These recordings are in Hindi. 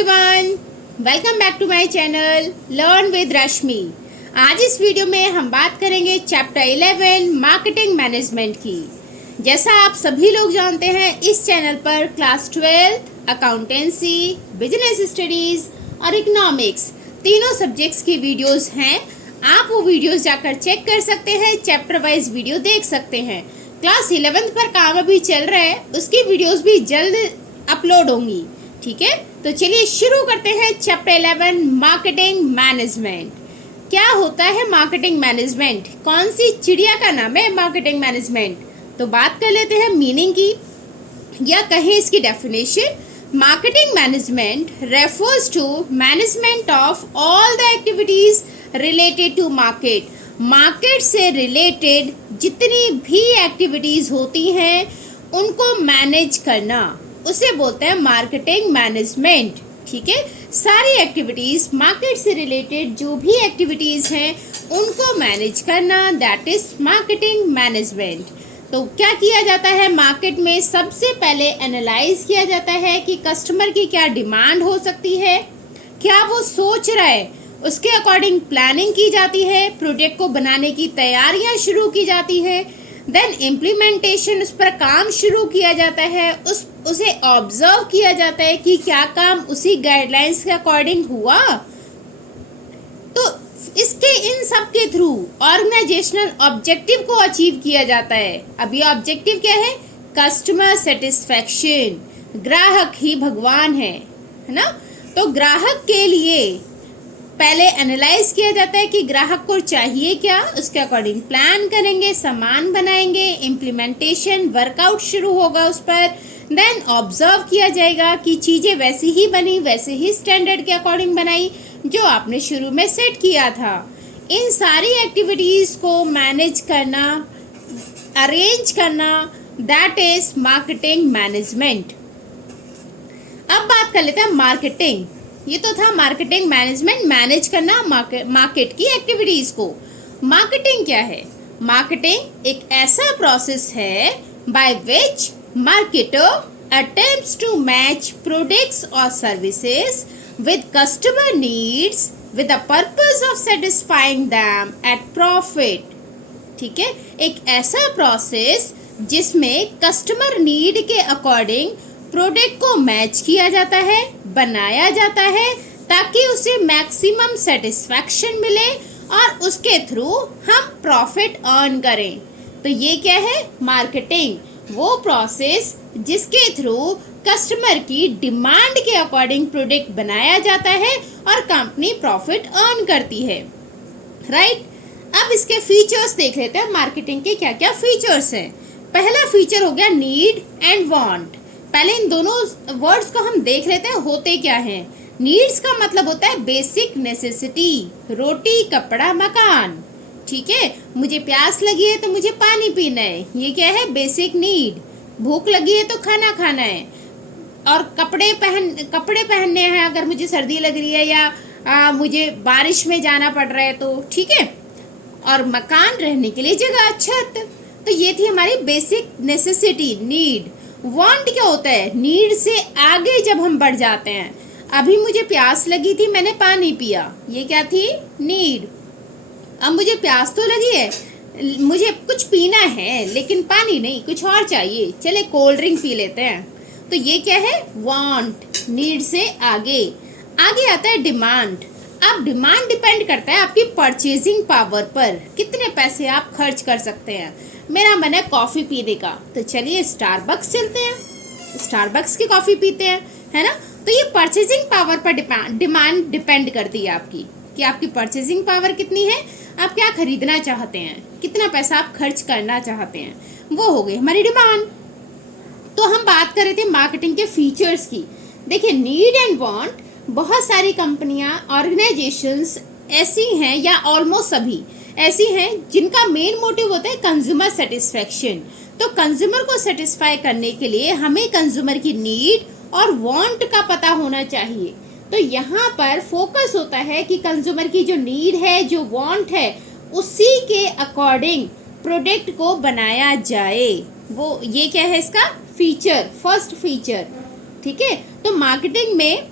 Everyone, welcome back to my channel learn with Rashmi. आज इस वीडियो में हम बात करेंगे चैप्टर 11 मार्केटिंग मैनेजमेंट की। जैसा आप सभी लोग जानते हैं, इस चैनल पर क्लास 12, अकाउंटेंसी, बिजनेस स्टडीज और इकोनॉमिक्स तीनों सब्जेक्ट्स की वीडियोस हैं। आप वो वीडियोस जाकर चेक कर सकते हैं, चैप्टर वाइज वीडियो देख सकते हैं। क्लास 11 पर काम अभी चल रहा है, उसकी वीडियोस भी जल्द अपलोड होंगी। ठीक है, तो चलिए शुरू करते हैं चैप्टर 11 मार्केटिंग मैनेजमेंट। क्या होता है मार्केटिंग मैनेजमेंट? कौन सी चिड़िया का नाम है मार्केटिंग मैनेजमेंट? तो बात कर लेते हैं मीनिंग की, या कहें इसकी definition. Marketing management refers to management of all the activities related to market. Market से रिलेटेड जितनी भी एक्टिविटीज होती हैं उनको मैनेज करना, उसे बोलते हैं मार्केटिंग मैनेजमेंट। ठीक है, सारी एक्टिविटीज मार्केट से रिलेटेड जो भी एक्टिविटीज हैं उनको मैनेज करना, दैट इज मार्केटिंग मैनेजमेंट। तो क्या किया जाता है मार्केट में? सबसे पहले एनालाइज किया जाता है कि कस्टमर की क्या डिमांड हो सकती है, क्या वो सोच रहा है, उसके अकॉर्डिंग प्लानिंग की जाती है, प्रोजेक्ट को बनाने की तैयारियां शुरू की जाती है, देन इम्प्लीमेंटेशन, उस पर काम शुरू किया जाता है, उसे ऑब्जर्व किया जाता है कि क्या काम उसी गाइडलाइंस के अकॉर्डिंग हुआ। तो इसके इन सब के थ्रू ऑर्गेनाइजेशनल ऑब्जेक्टिव को अचीव किया जाता है। अब ये ऑब्जेक्टिव क्या है? Customer satisfaction. ग्राहक ही भगवान है ना? तो ग्राहक के लिए पहले एनालाइज किया जाता है कि ग्राहक को चाहिए क्या, उसके अकॉर्डिंग प्लान करेंगे, सामान बनाएंगे, इम्प्लीमेंटेशन वर्कआउट शुरू होगा उस पर, देन ऑब्जर्व किया जाएगा कि चीज़ें वैसी ही बनी, वैसे ही स्टैंडर्ड के अकॉर्डिंग बनाई जो आपने शुरू में सेट किया था। इन सारी एक्टिविटीज़ को मैनेज करना, अरेंज करना, दैट इज मार्केटिंग मैनेजमेंट। अब बात कर लेते हैं मार्केटिंग। ये तो था मार्केटिंग मैनेजमेंट, मैनेज करना मार्केट की एक्टिविटीज को। मार्केटिंग क्या है? मार्केटिंग एक ऐसा प्रोसेस है by which marketer attempts to match products और services with customer needs with the purpose of satisfying them at profit. ठीक है, एक ऐसा प्रोसेस जिसमें कस्टमर नीड के अकॉर्डिंग प्रोडक्ट को मैच किया जाता है, बनाया जाता है, ताकि उसे मैक्सिमम सेटिस्फैक्शन मिले और उसके थ्रू हम प्रॉफिट अर्न करें। तो ये क्या है? मार्केटिंग, वो प्रोसेस जिसके थ्रू कस्टमर की डिमांड के अकॉर्डिंग प्रोडक्ट बनाया जाता है और कंपनी प्रॉफिट अर्न करती है। राइट, अब इसके फीचर्स देख लेते हैं। मार्केटिंग के क्या क्या फीचर्स हैं? पहला फीचर हो गया नीड एंड वांट। पहले इन दोनों वर्ड्स को हम देख लेते हैं, होते क्या हैं। नीड्स का मतलब होता है बेसिक नेसेसिटी, रोटी कपड़ा मकान। ठीक है, मुझे प्यास लगी है तो मुझे पानी पीना है, ये क्या है? Basic need. भूख लगी है तो खाना खाना है, और कपड़े पहनने हैं अगर मुझे सर्दी लग रही है, या मुझे बारिश में जाना पड़ रहा है तो ठीक है, और मकान रहने के लिए जगह, छत। तो ये थी हमारी बेसिक नेसेसिटी, नीड। वांट क्या होता है? नीड से आगे जब हम बढ़ जाते हैं। अभी मुझे प्यास लगी थी, मैंने पानी पिया, ये क्या थी? नीड। अब मुझे प्यास तो लगी है, मुझे कुछ पीना है लेकिन पानी नहीं, कुछ और चाहिए, चले कोल्ड ड्रिंक पी लेते हैं। तो ये क्या है? वांट, नीड से आगे। आगे आता है डिमांड। अब डिमांड डिपेंड करता है आपकी परचेजिंग पावर पर, कितने पैसे आप खर्च कर सकते हैं। मेरा मन है कॉफ़ी पीने का, तो चलिए स्टारबक्स चलते हैं, स्टारबक्स की कॉफ़ी पीते हैं, है ना? तो ये परचेजिंग पावर पर डिमांड डिपेंड करती है आपकी, कि आपकी परचेजिंग पावर कितनी है, आप क्या खरीदना चाहते हैं, कितना पैसा आप खर्च करना चाहते हैं, वो हो गई हमारी डिमांड। तो हम बात कर रहे थे मार्केटिंग के फीचर्स की। देखिए, नीड एंड वांट, बहुत सारी कंपनियां, ऑर्गेनाइजेशंस ऐसी हैं, या ऑलमोस्ट सभी ऐसी हैं जिनका मेन मोटिव होता है कंज्यूमर सेटिस्फैक्शन। तो कंज्यूमर को सेटिस्फाई करने के लिए हमें कंज्यूमर की नीड और वांट का पता होना चाहिए। तो यहाँ पर फोकस होता है कि कंज्यूमर की जो नीड है, जो वांट है, उसी के अकॉर्डिंग प्रोडक्ट को बनाया जाए। वो ये क्या है इसका फीचर, फर्स्ट फीचर। ठीक है, तो मार्केटिंग में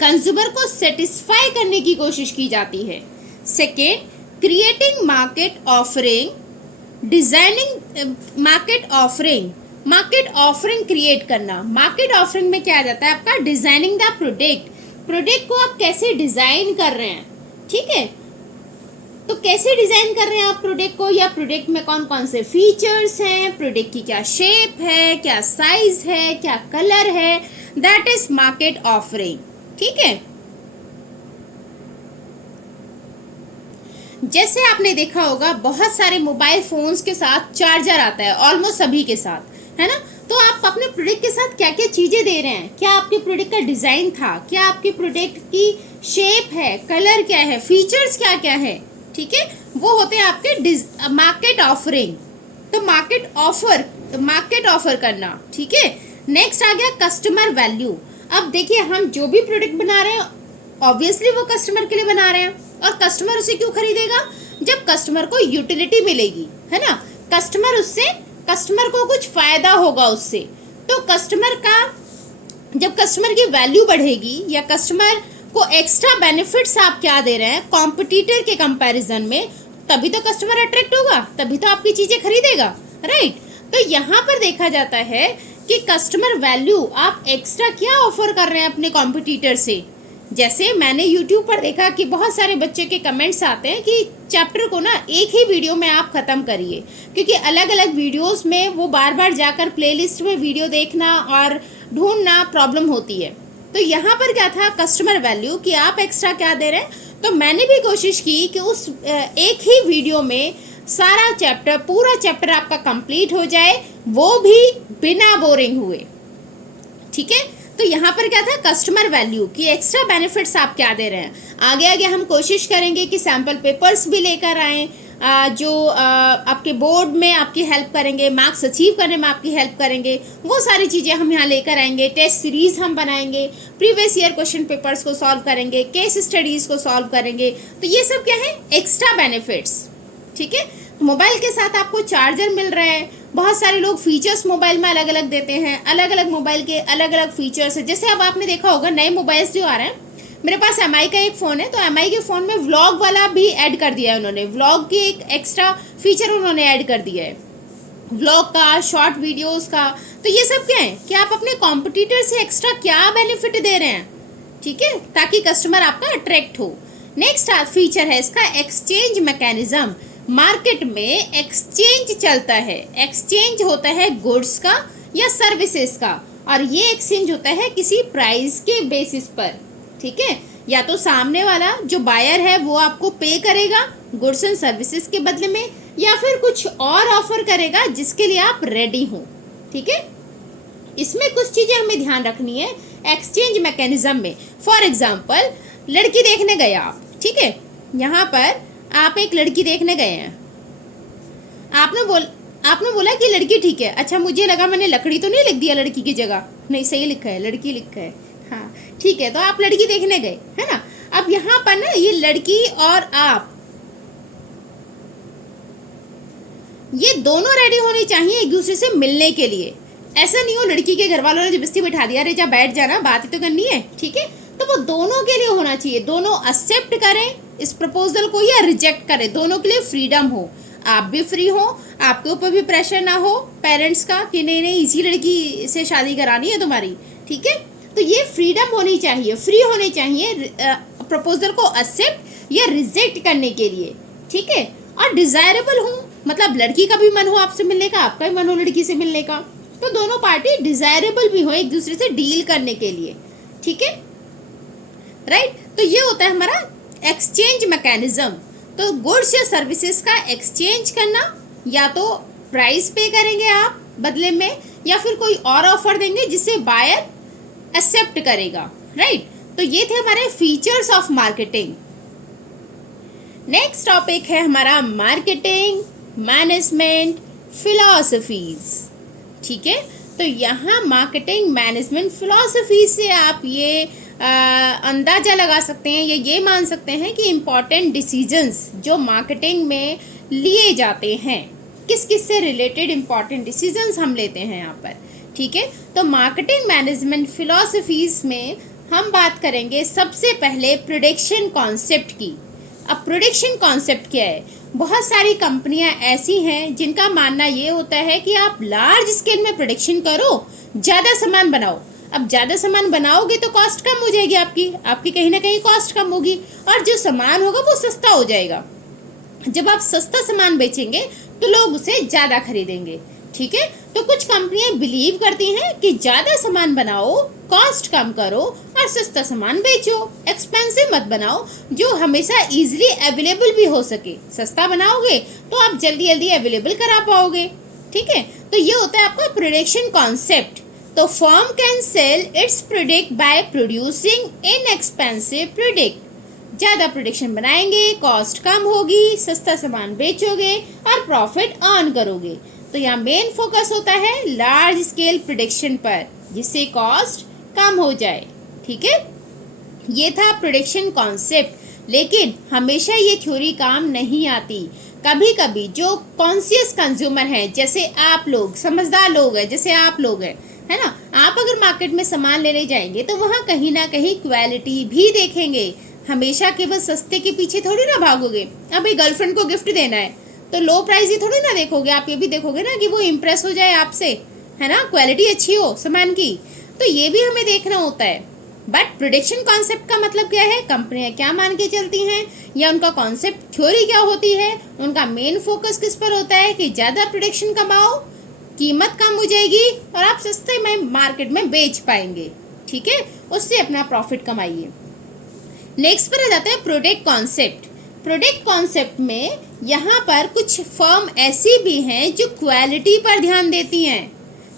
कंज्यूमर को सेटिस्फाई करने की कोशिश की जाती है। Second, creating market offering, designing market offering create करना। मार्केट ऑफरिंग में क्या आ जाता है आपका, डिजाइनिंग द प्रोडक्ट को आप कैसे डिजाइन कर रहे हैं, ठीक है। तो कैसे डिजाइन कर रहे हैं आप प्रोडक्ट को, या प्रोडक्ट में कौन कौन से फीचर्स हैं, प्रोडक्ट की क्या शेप है, क्या साइज है, क्या कलर है, दैट इज मार्केट ऑफरिंग, ठीक है। जैसे आपने देखा होगा बहुत सारे मोबाइल फोन्स के साथ चार्जर आता है, ऑलमोस्ट सभी के साथ, है ना। तो आप अपने प्रोडक्ट के साथ क्या क्या चीजें दे रहे हैं, क्या आपके प्रोडक्ट का डिजाइन था, क्या आपके प्रोडक्ट की शेप है, कलर क्या है, फीचर्स क्या क्या है, ठीक है, वो होते हैं आपके मार्केट ऑफरिंग। तो मार्केट ऑफर करना, ठीक है। नेक्स्ट आ गया कस्टमर वैल्यू। अब देखिए हम जो भी प्रोडक्ट बना रहे हैं ऑब्वियसली वो कस्टमर के लिए बना रहे हैं, और कस्टमर उसे क्यों खरीदेगा, जब कस्टमर को यूटिलिटी मिलेगी, है ना। कस्टमर को कुछ फायदा होगा उससे। तो जब कस्टमर की वैल्यू बढ़ेगी या कस्टमर को एक्स्ट्रा बेनिफिट्स आप क्या दे रहे हैं कॉम्पिटिटर के कंपैरिजन में, तभी तो कस्टमर अट्रैक्ट होगा, तभी तो आपकी चीजें खरीदेगा, राइट। तो यहाँ पर देखा जाता है कि कस्टमर वैल्यू आप एक्स्ट्रा क्या ऑफर कर रहे हैं अपने कॉम्पिटिटर से। जैसे मैंने YouTube पर देखा कि बहुत सारे बच्चे के कमेंट्स आते हैं कि चैप्टर को ना एक ही वीडियो में आप ख़त्म करिए, क्योंकि अलग अलग वीडियोस में वो बार बार जाकर प्लेलिस्ट में वीडियो देखना और ढूंढना प्रॉब्लम होती है। तो यहाँ पर क्या था, कस्टमर वैल्यू कि आप एक्स्ट्रा क्या दे रहे हैं। तो मैंने भी कोशिश की कि उस एक ही वीडियो में सारा चैप्टर, पूरा चैप्टर आपका कंप्लीट हो जाए, वो भी बिना बोरिंग हुए, ठीक है। तो यहाँ पर क्या था, कस्टमर वैल्यू कि एक्स्ट्रा बेनिफिट्स आप क्या दे रहे हैं। आगे हम कोशिश करेंगे कि सैम्पल पेपर्स भी लेकर आएँ जो आपके बोर्ड में आपकी हेल्प करेंगे, मार्क्स अचीव करने में आपकी हेल्प करेंगे, वो सारी चीज़ें हम यहाँ लेकर आएंगे। टेस्ट सीरीज हम बनाएंगे, प्रीवियस ईयर क्वेश्चन पेपर्स को सॉल्व करेंगे, केस स्टडीज़ को सॉल्व करेंगे। तो ये सब क्या है, एक्स्ट्रा बेनिफिट्स, ठीक है। मोबाइल के साथ आपको चार्जर मिल रहा है, बहुत सारे लोग फीचर्स मोबाइल में अलग अलग देते हैं, अलग अलग मोबाइल के अलग अलग फीचर्स है। जैसे अब आपने देखा होगा नए मोबाइल्स जो आ रहे हैं, मेरे पास MI का एक फ़ोन है, तो MI के फ़ोन में व्लॉग वाला भी ऐड कर दिया है उन्होंने, व्लॉग की एक एक्स्ट्रा फीचर उन्होंने ऐड कर दिया है, व्लॉग का, शॉर्ट वीडियोस का। तो ये सब क्या है कि आप अपने कॉम्पिटिटर से एक्स्ट्रा क्या बेनिफिट दे रहे हैं, ठीक है, ताकि कस्टमर आपका अट्रैक्ट हो। नेक्स्ट फीचर है इसका एक्सचेंज मैकेनिज्म। मार्केट में एक्सचेंज चलता है, एक्सचेंज होता है गुड्स का या सर्विसेज का, और ये एक्सचेंज होता है किसी प्राइस के बेसिस पर, ठीक है। या तो सामने वाला जो बायर है वो आपको पे करेगा गुड्स एंड सर्विसेज के बदले में, या फिर कुछ और ऑफर करेगा जिसके लिए आप रेडी हो, ठीक है। इसमें कुछ चीजें हमें ध्यान रखनी है एक्सचेंज मैकेनिज्म में। फॉर एग्जाम्पल, लड़की देखने गए आप, ठीक है, यहाँ पर आप एक लड़की देखने गए हैं, आपने बोला कि लड़की ठीक है। अच्छा, मुझे लगा मैंने लकड़ी तो नहीं लिख दिया लड़की की जगह, नहीं सही लिखा है, लड़की लिखा है, हाँ ठीक है। तो आप लड़की देखने गए, है ना। अब यहाँ पर ना ये लड़की और आप, ये दोनों रेडी होने चाहिए एक दूसरे से मिलने के लिए। ऐसा नहीं हो लड़की के घर वालों ने जबरदस्ती बैठा दिया, अरे जा बैठ जाना, बात ही तो करनी है, ठीक है। तो वो दोनों के लिए होना चाहिए, दोनों एक्सेप्ट करें इस प्रपोजल को या रिजेक्ट करें, दोनों के लिए फ्रीडम हो, आप भी फ्री हो, आपके ऊपर भी प्रेशर ना हो पेरेंट्स का कि नहीं इसी लड़की से शादी करानी है तुम्हारी, ठीक है। तो ये फ्रीडम होनी चाहिए, फ्री होने चाहिए प्रपोजल को एक्सेप्ट या रिजेक्ट करने के लिए, ठीक है। और डिजायरेबल हो, मतलब लड़की का भी मन हो आपसे मिलने का, आपका भी मन हो लड़की से मिलने का, तो दोनों पार्टी डिजायरेबल भी हो एक दूसरे से डील करने के लिए, ठीक है, राइट। तो ये होता है हमारा एक्सचेंज मैकेनिज्म। तो गुड्स या सर्विसेज का एक्सचेंज करना, या तो प्राइस पे करेंगे आप बदले में, या फिर कोई और ऑफर देंगे जिसे बायर एक्सेप्ट करेगा, राइट। तो ये थे हमारे features of marketing. Next topic है हमारा मार्केटिंग मैनेजमेंट फिलॉसफीज, ठीक है। तो यहाँ मार्केटिंग मैनेजमेंट फिलॉसफी से आप ये अंदाजा लगा सकते हैं या ये मान सकते हैं कि इम्पॉर्टेंट डिसीजंस जो मार्केटिंग में लिए जाते हैं, किस किस से रिलेटेड इम्पॉर्टेंट डिसीजंस हम लेते हैं यहाँ पर, ठीक है। तो मार्केटिंग मैनेजमेंट फिलॉसफीज में हम बात करेंगे सबसे पहले प्रोडक्शन कॉन्सेप्ट की। अब प्रोडक्शन कॉन्सेप्ट क्या है? बहुत सारी कंपनियां ऐसी हैं जिनका मानना ये होता है कि आप लार्ज स्केल में प्रोडक्शन करो, ज़्यादा सामान बनाओ। अब ज़्यादा सामान बनाओगे तो कॉस्ट कम हो जाएगी, आपकी कहीं ना कहीं कॉस्ट कम होगी, और जो सामान होगा वो सस्ता हो जाएगा। जब आप सस्ता सामान बेचेंगे तो लोग उसे ज़्यादा खरीदेंगे। ठीक है, तो कुछ कंपनियां बिलीव करती हैं कि ज़्यादा सामान बनाओ, कॉस्ट कम करो और सस्ता सामान बेचो। एक्सपेंसिव मत बनाओ, जो हमेशा इजीली अवेलेबल भी हो सके। सस्ता बनाओगे तो आप जल्दी जल्दी अवेलेबल करा पाओगे। ठीक है, तो ये होता है आपका प्रोडक्शन कॉन्सेप्ट। तो firm can sell it's product by producing inexpensive product. ज़्यादा प्रोडक्शन बनाएंगे, कॉस्ट कम होगी, सस्ता सामान बेचोगे और प्रॉफिट अर्न करोगे। तो यहाँ मेन फोकस होता है लार्ज स्केल प्रोडक्शन पर, जिससे कॉस्ट कम हो जाए। ठीक है, ये था प्रोडक्शन कॉन्सेप्ट। लेकिन हमेशा ये थ्योरी काम नहीं आती। कभी कभी जो कॉन्शियस कंज्यूमर हैं, जैसे आप लोग, समझदार लोग हैं जैसे आप लोग हैं, है ना, आप अगर मार्केट में सामान लेने जाएंगे तो वहाँ कहीं ना कहीं क्वालिटी भी देखेंगे। हमेशा केवल सस्ते के पीछे थोड़ी ना भागोगे। अब एक गर्लफ्रेंड को गिफ्ट देना है तो लो प्राइस ही थोड़ी ना देखोगे, आप ये भी देखोगे ना कि वो इम्प्रेस हो जाए आपसे, है ना, क्वालिटी अच्छी हो सामान की। तो ये भी हमें देखना होता है। बट प्रोडक्शन कॉन्सेप्ट का मतलब क्या है? कंपनियां क्या मान के चलती हैं, या उनका कॉन्सेप्ट थ्योरी क्या होती है? उनका मेन फोकस किस पर होता है कि ज़्यादा प्रोडक्शन कमाओ, कीमत कम हो जाएगी और आप सस्ते में मार्केट में बेच पाएंगे। ठीक है, उससे अपना प्रॉफिट कमाइए। नेक्स्ट पर आ जाता है प्रोडक्ट कॉन्सेप्ट। प्रोडक्ट कॉन्सेप्ट में यहाँ पर कुछ फर्म ऐसी भी हैं जो क्वालिटी पर ध्यान देती हैं,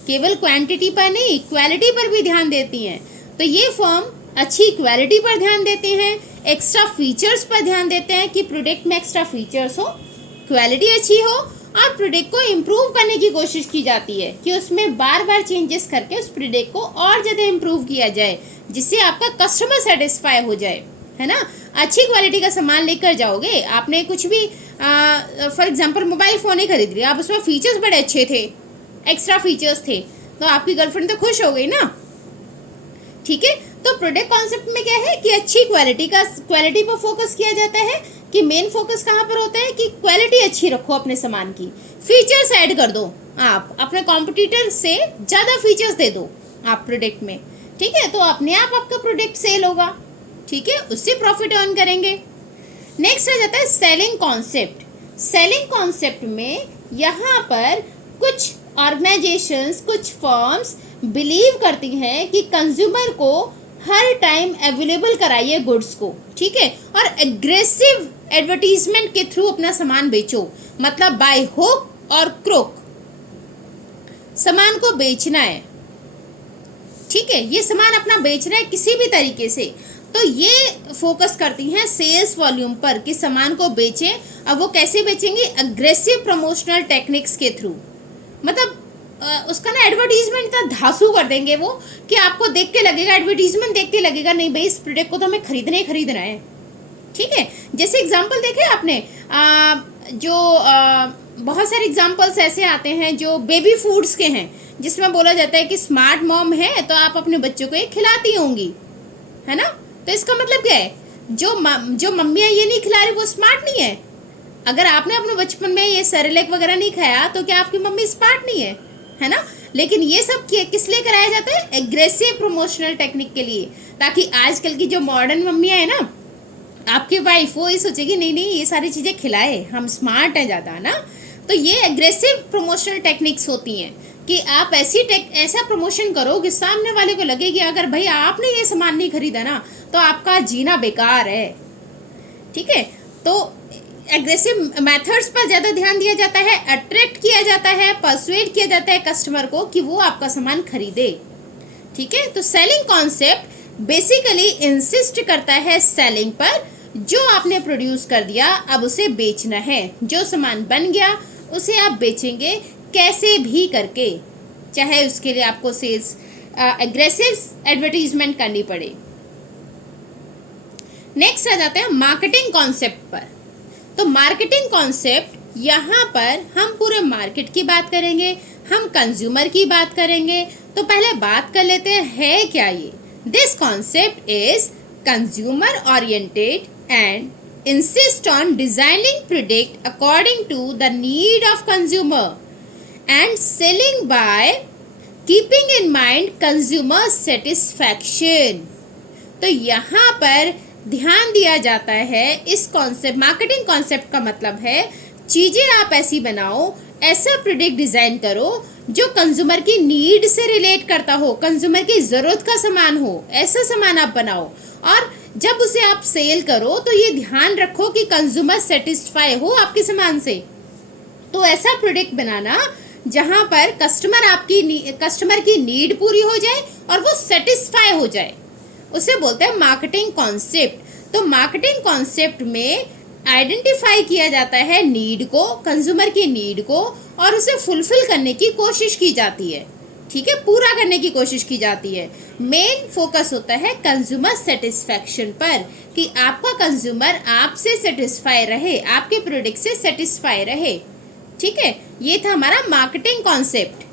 केवल क्वांटिटी पर नहीं, क्वालिटी पर भी ध्यान देती हैं। तो ये फर्म अच्छी क्वालिटी पर ध्यान देते हैं, एक्स्ट्रा फीचर्स पर ध्यान देते हैं कि प्रोडक्ट में एक्स्ट्रा फीचर्स हो, क्वालिटी अच्छी हो, और प्रोडक्ट को इम्प्रूव करने की कोशिश की जाती है कि उसमें बार बार चेंजेस करके उस प्रोडक्ट को और ज़्यादा इम्प्रूव किया जाए, जिससे आपका कस्टमर सेटिस्फाई हो जाए, है ना। अच्छी क्वालिटी का सामान लेकर जाओगे, आपने कुछ भी फॉर एग्जांपल मोबाइल फ़ोन ही खरीद लिया, आप उसमें फीचर्स बड़े अच्छे थे, एक्स्ट्रा फीचर्स थे, तो आपकी गर्लफ्रेंड तो खुश हो गई ना। ठीक है, तो प्रोडक्ट कॉन्सेप्ट में क्या है कि अच्छी क्वालिटी पर फोकस किया जाता है, कि मेन फोकस कहाँ पर होता है कि क्वालिटी अच्छी रखो अपने सामान की, फीचर्स ऐड कर दो, आप अपने कॉम्पिटिटर से ज़्यादा फीचर्स दे दो आप प्रोडक्ट में। ठीक है, तो अपने आप आपका प्रोडक्ट सेल होगा। ठीक है, उससे प्रॉफिट अर्न करेंगे। नेक्स्ट आ जाता है सेलिंग कॉन्सेप्ट। सेलिंग कॉन्सेप्ट में यहाँ पर कुछ ऑर्गेनाइजेशंस, कुछ फर्म्स बिलीव करती हैं कि कंज्यूमर को हर टाइम अवेलेबल कराइए गुड्स को। ठीक है, और एग्रेसिव एडवर्टीजमेंट के थ्रू अपना सामान बेचो, मतलब बाय हुक और क्रुक सामान को बेचना है। ठीक है, ये सामान अपना बेचना है किसी भी तरीके से। तो ये फोकस करती हैं सेल्स वॉल्यूम पर कि सामान को बेचें। अब वो कैसे बेचेंगे? अग्रेसिव प्रमोशनल टेक्निक्स के थ्रू, मतलब उसका ना एडवर्टीजमेंट इतना धांसू कर देंगे वो कि आपको देख के लगेगा, एडवर्टीजमेंट देख के लगेगा नहीं भाई इस प्रोडक्ट को तो हमें खरीदना ही खरीदना है। ठीक है, जैसे एग्जांपल देखे आपने, बहुत सारे एग्जांपल्स ऐसे आते हैं जो बेबी फूड्स के हैं, जिसमें बोला जाता है कि स्मार्ट मॉम है तो आप अपने बच्चों को ये खिलाती होंगी, है ना। तो इसका मतलब क्या है? जो मम्मियाँ ये नहीं खिला रही वो स्मार्ट नहीं है। अगर आपने अपने बचपन में ये सेरेलैक वगैरह नहीं खाया तो क्या आपकी मम्मी स्मार्ट नहीं है ना। लेकिन ये सब किस लिए कराया जाता है? एग्रेसिव प्रमोशनल टेक्निक के लिए, ताकि आजकल की जो मॉडर्न मम्मियाँ हैं ना, आपकी वाइफ, वो ये सोचेगी नहीं नहीं ये सारी चीज़ें खिलाए, हम स्मार्ट हैं ज़्यादा ना। तो ये एग्रेसिव प्रमोशनल टेक्निक्स होती हैं कि आप ऐसा प्रमोशन करो कि सामने वाले को लगे कि अगर भाई आपने ये सामान नहीं खरीदा ना तो आपका जीना बेकार है। ठीक है, तो एग्रेसिव मेथड्स पर ज़्यादा ध्यान दिया जाता है, अट्रैक्ट किया जाता है, परसुएड किया जाता है कस्टमर को कि वो आपका सामान खरीदे। ठीक है, तो सेलिंग कॉन्सेप्ट बेसिकली इंसिस्ट करता है सेलिंग पर। जो आपने प्रोड्यूस कर दिया अब उसे बेचना है, जो सामान बन गया उसे आप बेचेंगे कैसे भी करके, चाहे उसके लिए आपको सेल्स एग्रेसिव एडवर्टीजमेंट करनी पड़े। नेक्स्ट आ जाते हैं मार्केटिंग कॉन्सेप्ट पर। तो मार्केटिंग कॉन्सेप्ट, यहाँ पर हम पूरे मार्केट की बात करेंगे, हम कंज्यूमर की बात करेंगे। तो पहले बात कर लेते हैं है क्या ये। This concept is consumer oriented and insist on designing product according to the need of consumer and selling by keeping in mind consumer satisfaction. तो यहाँ पर ध्यान दिया जाता है इस कॉन्सेप्ट, मार्केटिंग कॉन्सेप्ट का मतलब है चीज़ें आप ऐसी बनाओ, ऐसा प्रोडक्ट डिज़ाइन करो जो कंज्यूमर की नीड से रिलेट करता हो, कंज्यूमर की ज़रूरत का सामान हो, ऐसा सामान आप बनाओ। और जब उसे आप सेल करो तो ये ध्यान रखो कि कंज्यूमर सेटिस्फाई हो आपके सामान से। तो ऐसा प्रोडक्ट बनाना जहाँ पर कस्टमर की नीड पूरी हो जाए और वो सेटिस्फाई हो जाए, उसे बोलते हैं मार्केटिंग कॉन्सेप्ट। तो मार्केटिंग कॉन्सेप्ट में आइडेंटिफाई किया जाता है नीड को, कंज्यूमर की नीड को, और उसे फुलफिल करने की कोशिश की जाती है। ठीक है, पूरा करने की कोशिश की जाती है। मेन फोकस होता है कंज्यूमर सेटिस्फैक्शन पर, कि आपका कंज्यूमर आपसे सेटिस्फाई रहे, आपके प्रोडक्ट से सेटिस्फाई रहे। ठीक है, ये था हमारा मार्केटिंग कॉन्सेप्ट।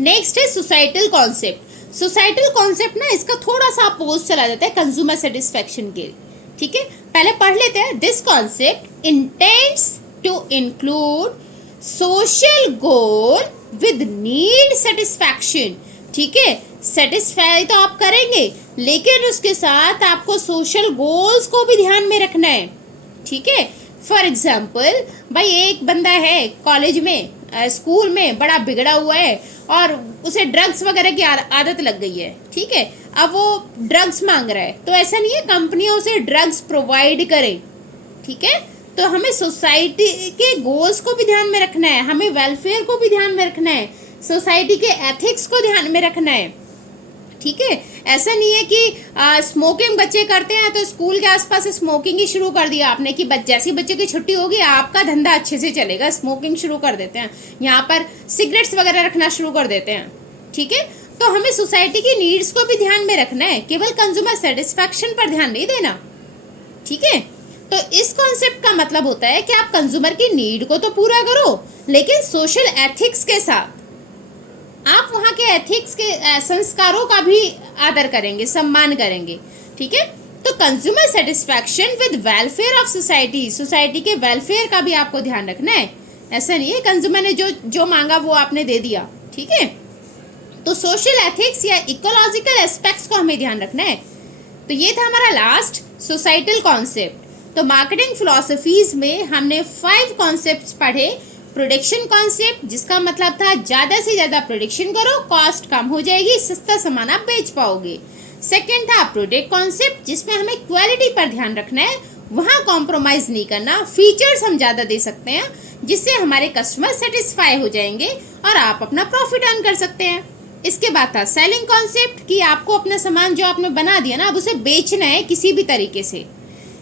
नेक्स्ट है सोसाइटल कॉन्सेप्ट। सोसाइटल कॉन्सेप्ट ना, इसका थोड़ा सा अपोज चला जाता है कंज्यूमर सेटिस्फैक्शन के। ठीक है, पहले पढ़ लेते हैं। This concept intends to include social goal with need satisfaction. ठीक है, सेटिस्फाई तो आप करेंगे, लेकिन उसके साथ आपको सोशल गोल्स को भी ध्यान में रखना है। ठीक है, फॉर एग्जाम्पल, भाई एक बंदा है कॉलेज में, स्कूल में बड़ा बिगड़ा हुआ है और उसे ड्रग्स वगैरह की आदत लग गई है। ठीक है, अब वो ड्रग्स मांग रहा है, तो ऐसा नहीं है कंपनियां उसे ड्रग्स प्रोवाइड करें। ठीक है, तो हमें सोसाइटी के गोल्स को भी ध्यान में रखना है, हमें वेलफेयर को भी ध्यान में रखना है, सोसाइटी के एथिक्स को ध्यान में रखना है। ठीक है, ऐसा नहीं है कि स्मोकिंग बच्चे करते हैं तो स्कूल के आसपास स्मोकिंग ही शुरू कर दिया आपने कि जैसी बच्चे की छुट्टी होगी आपका धंधा अच्छे से चलेगा, स्मोकिंग शुरू कर देते हैं, यहाँ पर सिगरेट्स वगैरह रखना शुरू कर देते हैं। ठीक है, तो हमें सोसाइटी की नीड्स को भी ध्यान में रखना है, केवल कंज्यूमर सेटिस्फैक्शन पर ध्यान नहीं देना। ठीक है, तो इस कॉन्सेप्ट का मतलब होता है कि आप कंज्यूमर की नीड को तो पूरा करो, लेकिन सोशल एथिक्स के साथ आप वहाँ के एथिक्स के संस्कारों का भी आदर करेंगे, सम्मान करेंगे। ठीक है, तो consumer satisfaction with welfare of society, society के वेलफेयर का भी आपको ध्यान रखना है। ऐसा नहीं है कंज्यूमर ने जो मांगा वो आपने दे दिया। ठीक है, तो सोशल एथिक्स या इकोलॉजिकल एस्पेक्ट्स को हमें ध्यान रखना है। तो ये था हमारा लास्ट सोसाइटल कॉन्सेप्ट। तो मार्केटिंग फिलॉसफीज में हमने 5 कॉन्सेप्ट्स पढ़े। प्रोडक्शन कॉन्सेप्ट, जिसका मतलब था ज़्यादा से ज़्यादा प्रोडक्शन करो, कॉस्ट कम हो जाएगी, सस्ता सामान आप बेच पाओगे। सेकंड था प्रोडक्ट कॉन्सेप्ट, जिसमें हमें क्वालिटी पर ध्यान रखना है, वहाँ कॉम्प्रोमाइज़ नहीं करना, फीचर्स हम ज़्यादा दे सकते हैं जिससे हमारे कस्टमर सेटिस्फाई हो जाएंगे और आप अपना प्रॉफिट अर्न कर सकते हैं। इसके बाद था सेलिंग कॉन्सेप्ट, कि आपको अपना सामान जो आपने बना दिया ना, अब उसे बेचना है किसी भी तरीके से।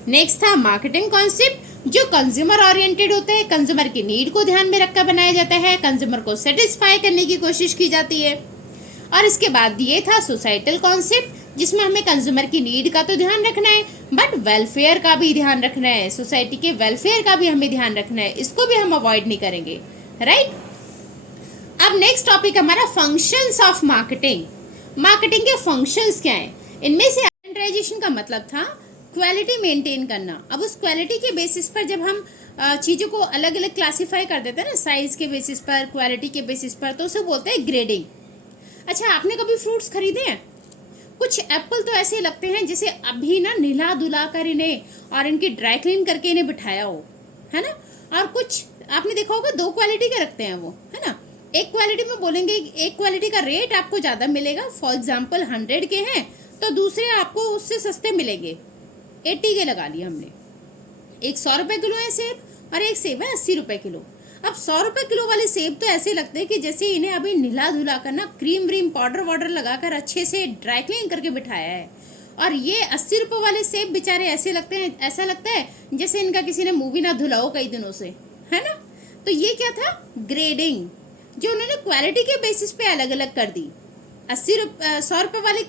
नेक्स्ट था मार्केटिंग कॉन्सेप्ट, जो कंज्यूमर ओरिएंटेड होते हैं, कंज्यूमर की नीड को ध्यान में रखकर बनाया जाता है, कंज्यूमर को सेटिस्फाई करने की कोशिश की जाती है। और इसके बाद ये था सोसाइटल कॉन्सेप्ट, जिसमें हमें कंज्यूमर की नीड का तो ध्यान रखना है, बट वेलफेयर का भी ध्यान रखना है, सोसाइटी के वेलफेयर का भी हमें ध्यान रखना है, इसको भी हम अवॉइड नहीं करेंगे। राइट, अब नेक्स्ट टॉपिक हमारा फंक्शंस ऑफ मार्केटिंग। मार्केटिंग के फंक्शंस क्या हैं? इनमें से स्टैंडर्डाइजेशन का मतलब था क्वालिटी मेंटेन करना। अब उस क्वालिटी के बेसिस पर जब हम चीज़ों को अलग अलग क्लासीफाई कर देते हैं ना, साइज के बेसिस पर, क्वालिटी के बेसिस पर, तो उसे बोलते हैं ग्रेडिंग। अच्छा, आपने कभी फ्रूट्स खरीदे हैं? कुछ एप्पल तो ऐसे लगते हैं जैसे अभी ना निला धुला कर इन्हें और इनकी ड्राई क्लीन करके इन्हें बिठाया हो, है ना। और कुछ आपने देखा होगा 2 क्वालिटी के रखते हैं वो, है ना। एक क्वालिटी में बोलेंगे, एक क्वालिटी का रेट आपको ज़्यादा मिलेगा, फॉर एग्जाम्पल 100 के हैं तो दूसरे आपको उससे सस्ते मिलेंगे, 80 के लगा लिया हमने। एक 100 रुपये किलो है सेब और एक सेब है 80 रुपये किलो। अब 100 रुपये किलो वाले सेब तो ऐसे लगते हैं कि जैसे इन्हें अभी निला धुला कर ना क्रीम व्रीम पाउडर वाउडर लगाकर अच्छे से ड्राई क्लीन करके बिठाया है। और ये 80 रुपये वाले सेब बेचारे ऐसे लगते हैं, ऐसा लगता है जैसे इनका किसी ने मुँह भी ना धुला हो कई दिनों से, है ना। तो ये क्या था? ग्रेडिंग, जो उन्होंने क्वालिटी के बेसिस पे अलग अलग कर दी। 100 रुपये वाले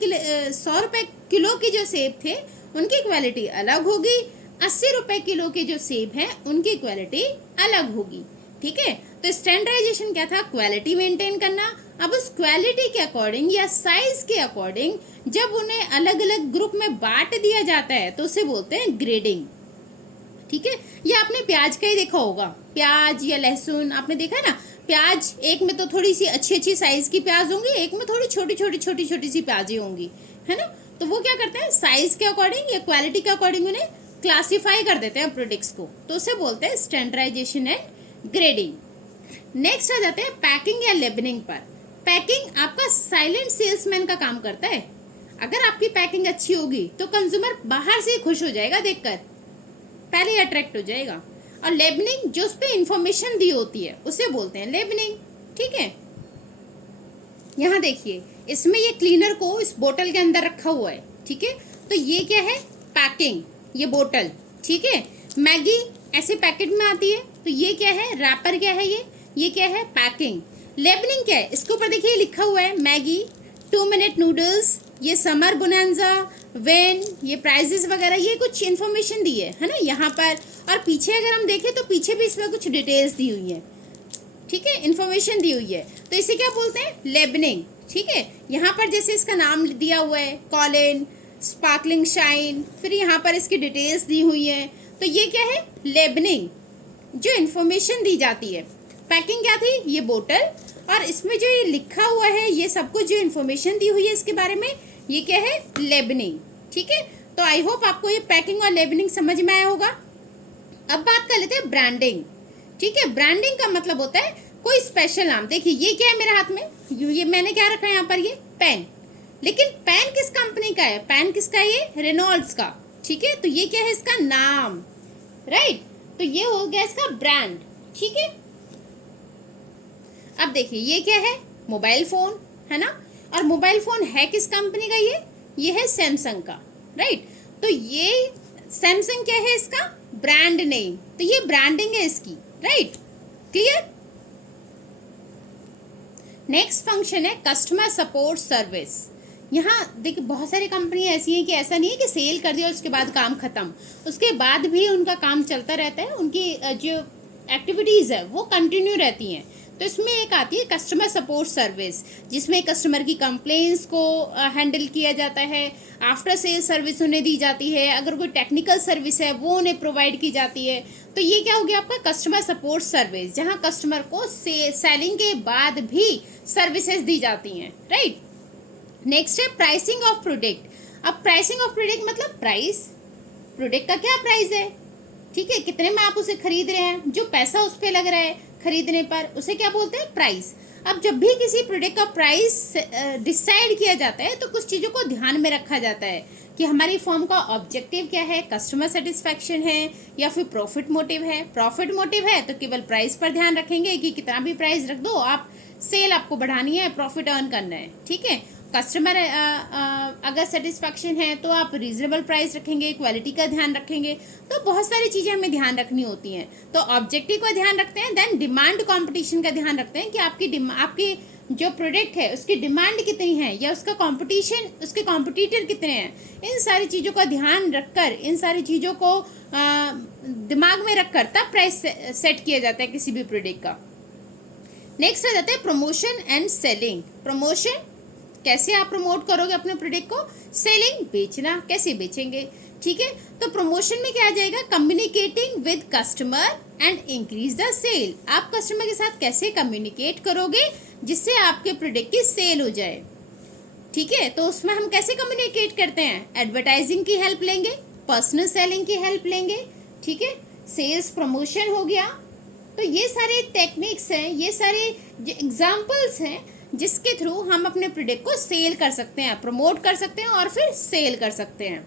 100 रुपये किलो के जो सेब थे उनकी क्वालिटी अलग होगी, 80 रुपये किलो के जो सेब हैं उनकी क्वालिटी अलग होगी। ठीक है, तो स्टैंडर्डाइजेशन क्या था? क्वालिटी मेंटेन करना अब उस क्वालिटी के अकॉर्डिंग या साइज के अकॉर्डिंग जब उन्हें अलग अलग ग्रुप में बांट दिया जाता है तो उसे बोलते हैं ग्रेडिंग। ठीक है, ये आपने प्याज का ही देखा होगा, प्याज या लहसुन आपने देखा है ना, प्याज एक में तो थोड़ी सी अच्छी अच्छी साइज की प्याज होंगी, एक में थोड़ी छोटी छोटी सी प्याजें होंगी, है ना। तो वो क्या करते हैं, साइज के अकॉर्डिंग या क्वालिटी के अकॉर्डिंग उन्हें क्लासीफाई कर देते हैं प्रोडक्ट्स को, तो उसे बोलते हैं स्टैंडर्डाइजेशन एंड ग्रेडिंग। नेक्स्ट आ जाते हैं पैकिंग या लेबलिंग पर। पैकिंग आपका साइलेंट सेल्समैन का काम करता है। अगर आपकी पैकिंग अच्छी होगी तो कंज्यूमर बाहर से खुश हो जाएगा देखकर, पहले ही अट्रैक्ट हो जाएगा। और लेबलिंग जो उस पर इंफॉर्मेशन दी होती है उसे बोलते हैं लेबलिंग। ठीक है, यहाँ देखिए इसमें ये क्लीनर को इस बोतल के अंदर रखा हुआ है। ठीक है, तो ये क्या है, पैकिंग, ये बोतल। ठीक है, मैगी ऐसे पैकेट में आती है, तो ये क्या है, रैपर क्या है, ये क्या है, पैकिंग। लेबलिंग क्या है, इसके ऊपर देखिए लिखा हुआ है मैगी, 2 मिनट नूडल्स, ये समर बोनांजा, वेन, ये प्राइजेस वगैरह, ये कुछ इन्फॉर्मेशन दी है ना यहाँ पर। और पीछे अगर हम देखें तो पीछे भी इसमें कुछ डिटेल्स दी हुई है। ठीक है, इन्फॉर्मेशन दी हुई है, तो इसे क्या बोलते हैं, लेबलिंग। ठीक है, यहाँ पर जैसे इसका नाम दिया हुआ है कॉलिन, स्पार्कलिंग शाइन, फिर यहाँ पर इसकी डिटेल्स दी हुई है, तो ये क्या है, लेबलिंग, जो इन्फॉर्मेशन दी जाती है। पैकिंग क्या थी, ये बोतल, और इसमें जो ये लिखा हुआ है, ये सब कुछ जो इन्फॉर्मेशन दी हुई है इसके बारे में, ये क्या है, लेबलिंग। ठीक है, तो आई होप आपको ये पैकिंग और लेबलिंग समझ में आया होगा। अब बात कर लेते हैं ब्रांडिंग। ठीक है, ब्रांडिंग का मतलब होता है कोई स्पेशल नाम। देखिए ये क्या है मेरे हाथ में, ये मैंने क्या रखा है यहाँ पर, ये पेन, लेकिन पेन किस कंपनी का है, पेन किसका है, ये रेनॉल्ड्स का। ठीक है, तो ये क्या है, इसका नाम, राइट, तो ये हो गया इसका ब्रांड। ठीक है, अब देखिए ये क्या है, मोबाइल फोन है ना, और मोबाइल फोन है किस कंपनी का, ये है सैमसंग का, राइट। तो ये सैमसंग क्या है, इसका ब्रांड नेम, तो ये ब्रांडिंग है इसकी, राइट, क्लियर। नेक्स्ट फंक्शन है कस्टमर सपोर्ट सर्विस। यहाँ देखिए बहुत सारी कंपनी ऐसी हैं कि ऐसा नहीं है कि सेल कर दिया और उसके बाद काम खत्म, उसके बाद भी उनका काम चलता रहता है, उनकी जो एक्टिविटीज़ है वो कंटिन्यू रहती हैं। तो इसमें एक आती है कस्टमर सपोर्ट सर्विस, जिसमें कस्टमर की कंप्लेंट्स को हैंडल किया जाता है, आफ्टर सेल सर्विस उन्हें दी जाती है, अगर कोई टेक्निकल सर्विस है वो उन्हें प्रोवाइड की जाती है। तो ये क्या हो गया आपका कस्टमर सपोर्ट सर्विस, जहाँ कस्टमर को सेलिंग के बाद भी सर्विसेज दी जाती हैं, राइट। नेक्स्ट है प्राइसिंग ऑफ प्रोडक्ट। अब प्राइसिंग ऑफ प्रोडक्ट मतलब प्राइस, प्रोडक्ट का क्या प्राइस है, ठीक है, कितने में आप उसे खरीद रहे हैं, जो पैसा उस पर लग रहा है खरीदने पर, उसे क्या बोलते हैं, प्राइस। अब जब भी किसी प्रोडक्ट का प्राइस डिसाइड किया जाता है तो कुछ चीज़ों को ध्यान में रखा जाता है कि हमारी फर्म का ऑब्जेक्टिव क्या है, कस्टमर सेटिस्फैक्शन है या फिर प्रॉफिट मोटिव है। प्रॉफिट मोटिव है तो केवल प्राइस पर ध्यान रखेंगे कि कितना भी प्राइस रख दो, आप सेल आपको बढ़ानी है, प्रॉफिट अर्न करना है, ठीक है। कस्टमर अगर सेटिस्फैक्शन है तो आप रीजनेबल प्राइस रखेंगे, क्वालिटी का ध्यान रखेंगे, तो बहुत सारी चीज़ें हमें ध्यान रखनी होती हैं। तो ऑब्जेक्टिव का ध्यान रखते हैं, देन डिमांड कंपटीशन का ध्यान रखते हैं कि आपकी जो प्रोडक्ट है उसकी डिमांड कितनी है या उसका कंपटीशन, उसके कॉम्पिटिटर कितने हैं। इन सारी चीज़ों का ध्यान रखकर, इन सारी चीज़ों को दिमाग में रखकर तब प्राइस सेट किया जाता है किसी भी प्रोडक्ट का। नेक्स्ट आ जाता है प्रमोशन एंड सेलिंग। प्रमोशन, कैसे आप प्रमोट करोगे अपने प्रोडक्ट को, सेलिंग, बेचना, कैसे बेचेंगे, ठीक है। तो प्रमोशन में क्या आ जाएगा, communicating with customer and increase the sale. आप कस्टमर के साथ कैसे कम्युनिकेट करोगे जिससे आपके प्रोडक्ट की सेल हो जाए, ठीक है। तो उसमें हम कैसे कम्युनिकेट करते हैं, एडवर्टाइजिंग की हेल्प लेंगे, पर्सनल सेलिंग की हेल्प लेंगे, ठीक है, सेल्स प्रमोशन हो गया। तो ये सारे टेक्निक्स हैं, ये सारे एग्जाम्पल्स हैं जिसके थ्रू हम अपने प्रोडक्ट को सेल कर सकते हैं, प्रमोट कर सकते हैं और फिर सेल कर सकते हैं।